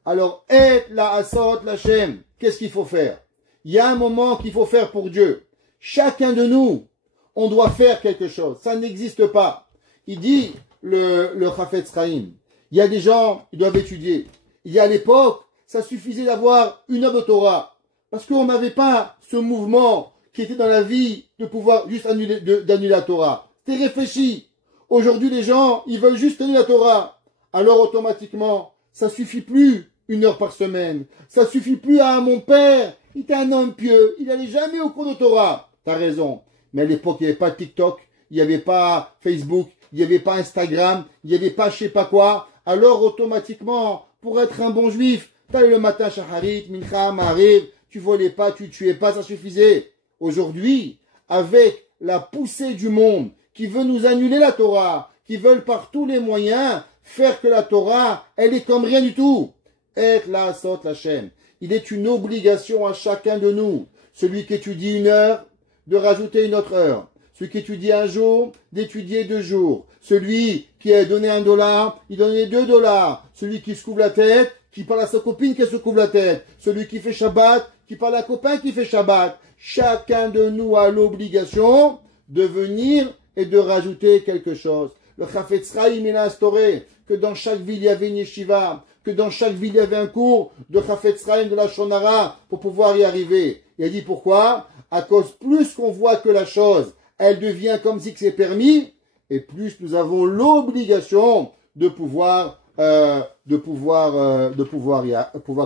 alors, et la asot l'Hashem, qu'est-ce qu'il faut faire? Il y a un moment qu'il faut faire pour Dieu. Chacun de nous, on doit faire quelque chose. Ça n'existe pas. Il dit, le Chafetz Chaim, il y a des gens, ils doivent étudier. Il y a à l'époque, ça suffisait d'avoir une œuvre de Torah. Parce qu'on n'avait pas ce mouvement qui était dans la vie de pouvoir juste d'annuler la Torah. C'était réfléchi. Aujourd'hui, les gens, ils veulent juste annuler la Torah. Alors, automatiquement, ça suffit plus 1 heure par semaine. Ça suffit plus à mon père. Il était un homme pieux. Il n'allait jamais au cours de Torah. T'as raison. Mais à l'époque, il n'y avait pas TikTok. Il n'y avait pas Facebook. Il n'y avait pas Instagram. Il n'y avait pas je sais pas quoi. Alors, automatiquement, pour être un bon juif, t'allais le matin, Shacharit, Mincha, Ma'ariv. Tu volais pas, tu tuais pas, ça suffisait. Aujourd'hui, avec la poussée du monde qui veut nous annuler la Torah, qui veulent par tous les moyens faire que la Torah, elle est comme rien du tout. Et la sot la chaîne. Il est une obligation à chacun de nous, celui qui étudie 1 heure, de rajouter une autre heure. Celui qui étudie 1 jour, d'étudier 2 jours. Celui qui a donné $1, il donne $2. Celui qui se couvre la tête, qui parle à sa copine qui se couvre la tête. Celui qui fait Shabbat, qui parle à un copain qui fait Shabbat. Chacun de nous a l'obligation de venir et de rajouter quelque chose. Le Chafetz Chaim, il a instauré que dans chaque ville, il y avait une yeshiva, que dans chaque ville, il y avait un cours de Chafetz Chaim, de la Shonara, pour pouvoir y arriver. Il a dit pourquoi? À cause plus qu'on voit que la chose, elle devient comme si c'est permis, et plus nous avons l'obligation de pouvoir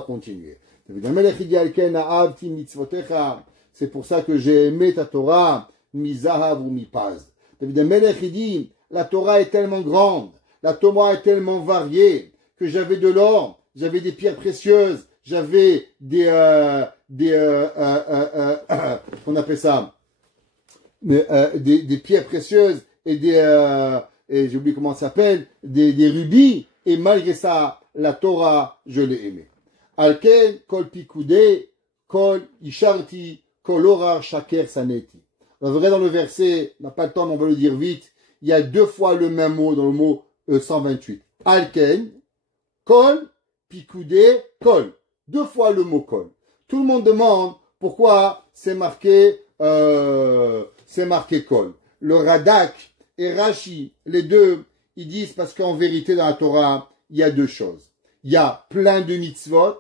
continuer. C'est pour ça que j'ai aimé ta Torah, mizahav ou mipaz. David Amelech, il dit, la Torah est tellement grande, la Torah est tellement variée, que j'avais de l'or, j'avais des pierres précieuses, j'avais qu'on appelle ça, des pierres précieuses et et j'ai oublié comment ça s'appelle, des rubis, et malgré ça, la Torah, je l'ai aimée. Alken, kol pikude, kol isharti, kol orar shaker saneti. On va dans le verset, on n'a pas le temps, mais on va le dire vite, il y a 2 fois le même mot dans le mot 128. Alken, kol, pikude, kol. 2 fois le mot kol. Tout le monde demande pourquoi c'est marqué kol. Le Radak et Rashi, les deux, ils disent parce qu'en vérité dans la Torah, il y a 2 choses. Il y a plein de mitzvot,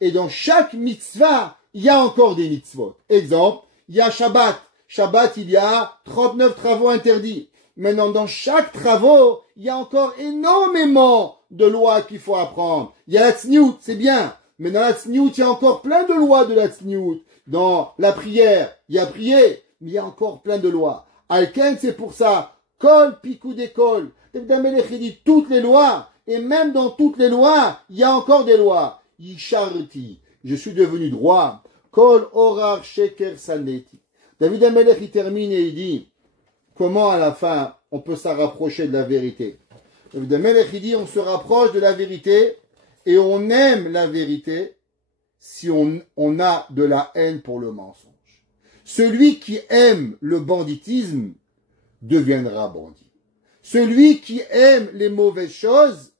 et dans chaque mitzvah, il y a encore des mitzvot. Exemple, il y a Shabbat. Shabbat, il y a 39 travaux interdits. Maintenant, dans chaque travaux, il y a encore énormément de lois qu'il faut apprendre. Il y a la tzniout, c'est bien. Mais dans la tzniout, il y a encore plein de lois de la tzniout. Dans la prière, il y a prier, mais il y a encore plein de lois. Alken, c'est pour ça. Kol, pikou d'école. David Amelech, il dit toutes les lois. Et même dans toutes les lois, il y a encore des lois. Yisharti. Je suis devenu droit. Kol, orar, sheker, saneti. David Amelech, il termine et il dit, comment à la fin on peut se rapprocher de la vérité? David Amelech, il dit, on se rapproche de la vérité et on aime la vérité si on a de la haine pour le mensonge. Celui qui aime le banditisme deviendra bandit. Celui qui aime les mauvaises choses,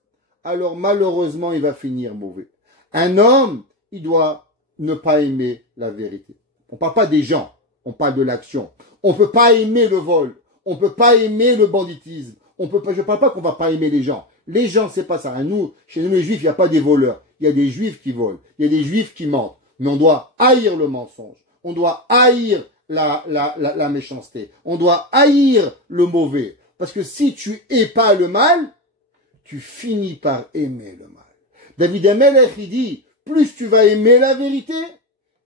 alors malheureusement, il va finir mauvais. Un homme, il doit ne pas aimer la vérité. On ne parle pas des gens, on parle de l'action. On ne peut pas aimer le vol, on ne peut pas aimer le banditisme. Je ne parle pas qu'on ne va pas aimer les gens. Les gens, c'est pas ça. Nous, chez nous les juifs, il n'y a pas des voleurs. Il y a des juifs qui volent, il y a des juifs qui mentent. Mais on doit haïr le mensonge. On doit haïr la méchanceté. On doit haïr le mauvais. Parce que si tu hais pas le mal, tu finis par aimer le mal. David Amelech, il dit, plus tu vas aimer la vérité,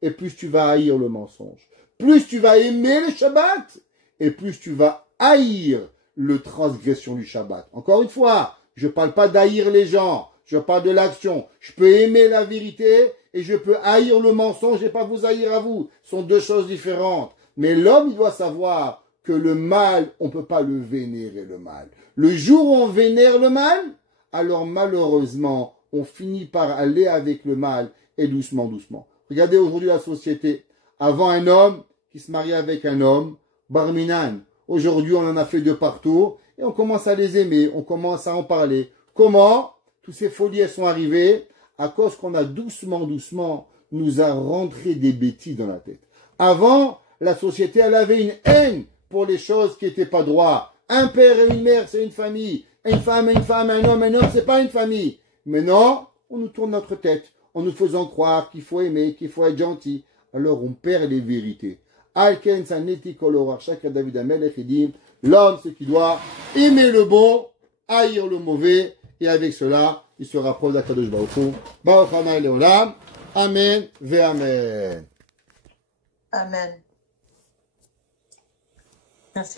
et plus tu vas haïr le mensonge. Plus tu vas aimer le Shabbat, et plus tu vas haïr le transgression du Shabbat. Encore une fois, je ne parle pas d'haïr les gens, je parle de l'action. Je peux aimer la vérité, et je peux haïr le mensonge et pas vous haïr à vous. Ce sont 2 choses différentes. Mais l'homme, il doit savoir que le mal, on ne peut pas le vénérer, le mal. Le jour où on vénère le mal, alors malheureusement, on finit par aller avec le mal, et doucement, doucement. Regardez aujourd'hui la société. Avant, un homme qui se mariait avec un homme, barminan. Aujourd'hui, on en a fait de partout, et on commence à les aimer, on commence à en parler. Comment? Toutes ces folies, elles sont arrivées à cause qu'on a doucement, doucement, nous a rentré des bêtises dans la tête. Avant, la société, elle avait une haine pour les choses qui n'étaient pas droit. Un père et une mère, c'est une famille. Une femme, un homme, c'est pas une famille. Maintenant, on nous tourne notre tête en nous faisant croire qu'il faut aimer, qu'il faut être gentil. Alors, on perd les vérités. Alken saneti kolorach, chaque David Amelech dit, l'homme, c'est qu'il doit aimer le bon, haïr le mauvais, et avec cela, il se rapproche d'Akadosh Baruch Hu. Baruch Hanai Leolam. Amen ve Amen. Amen. Merci.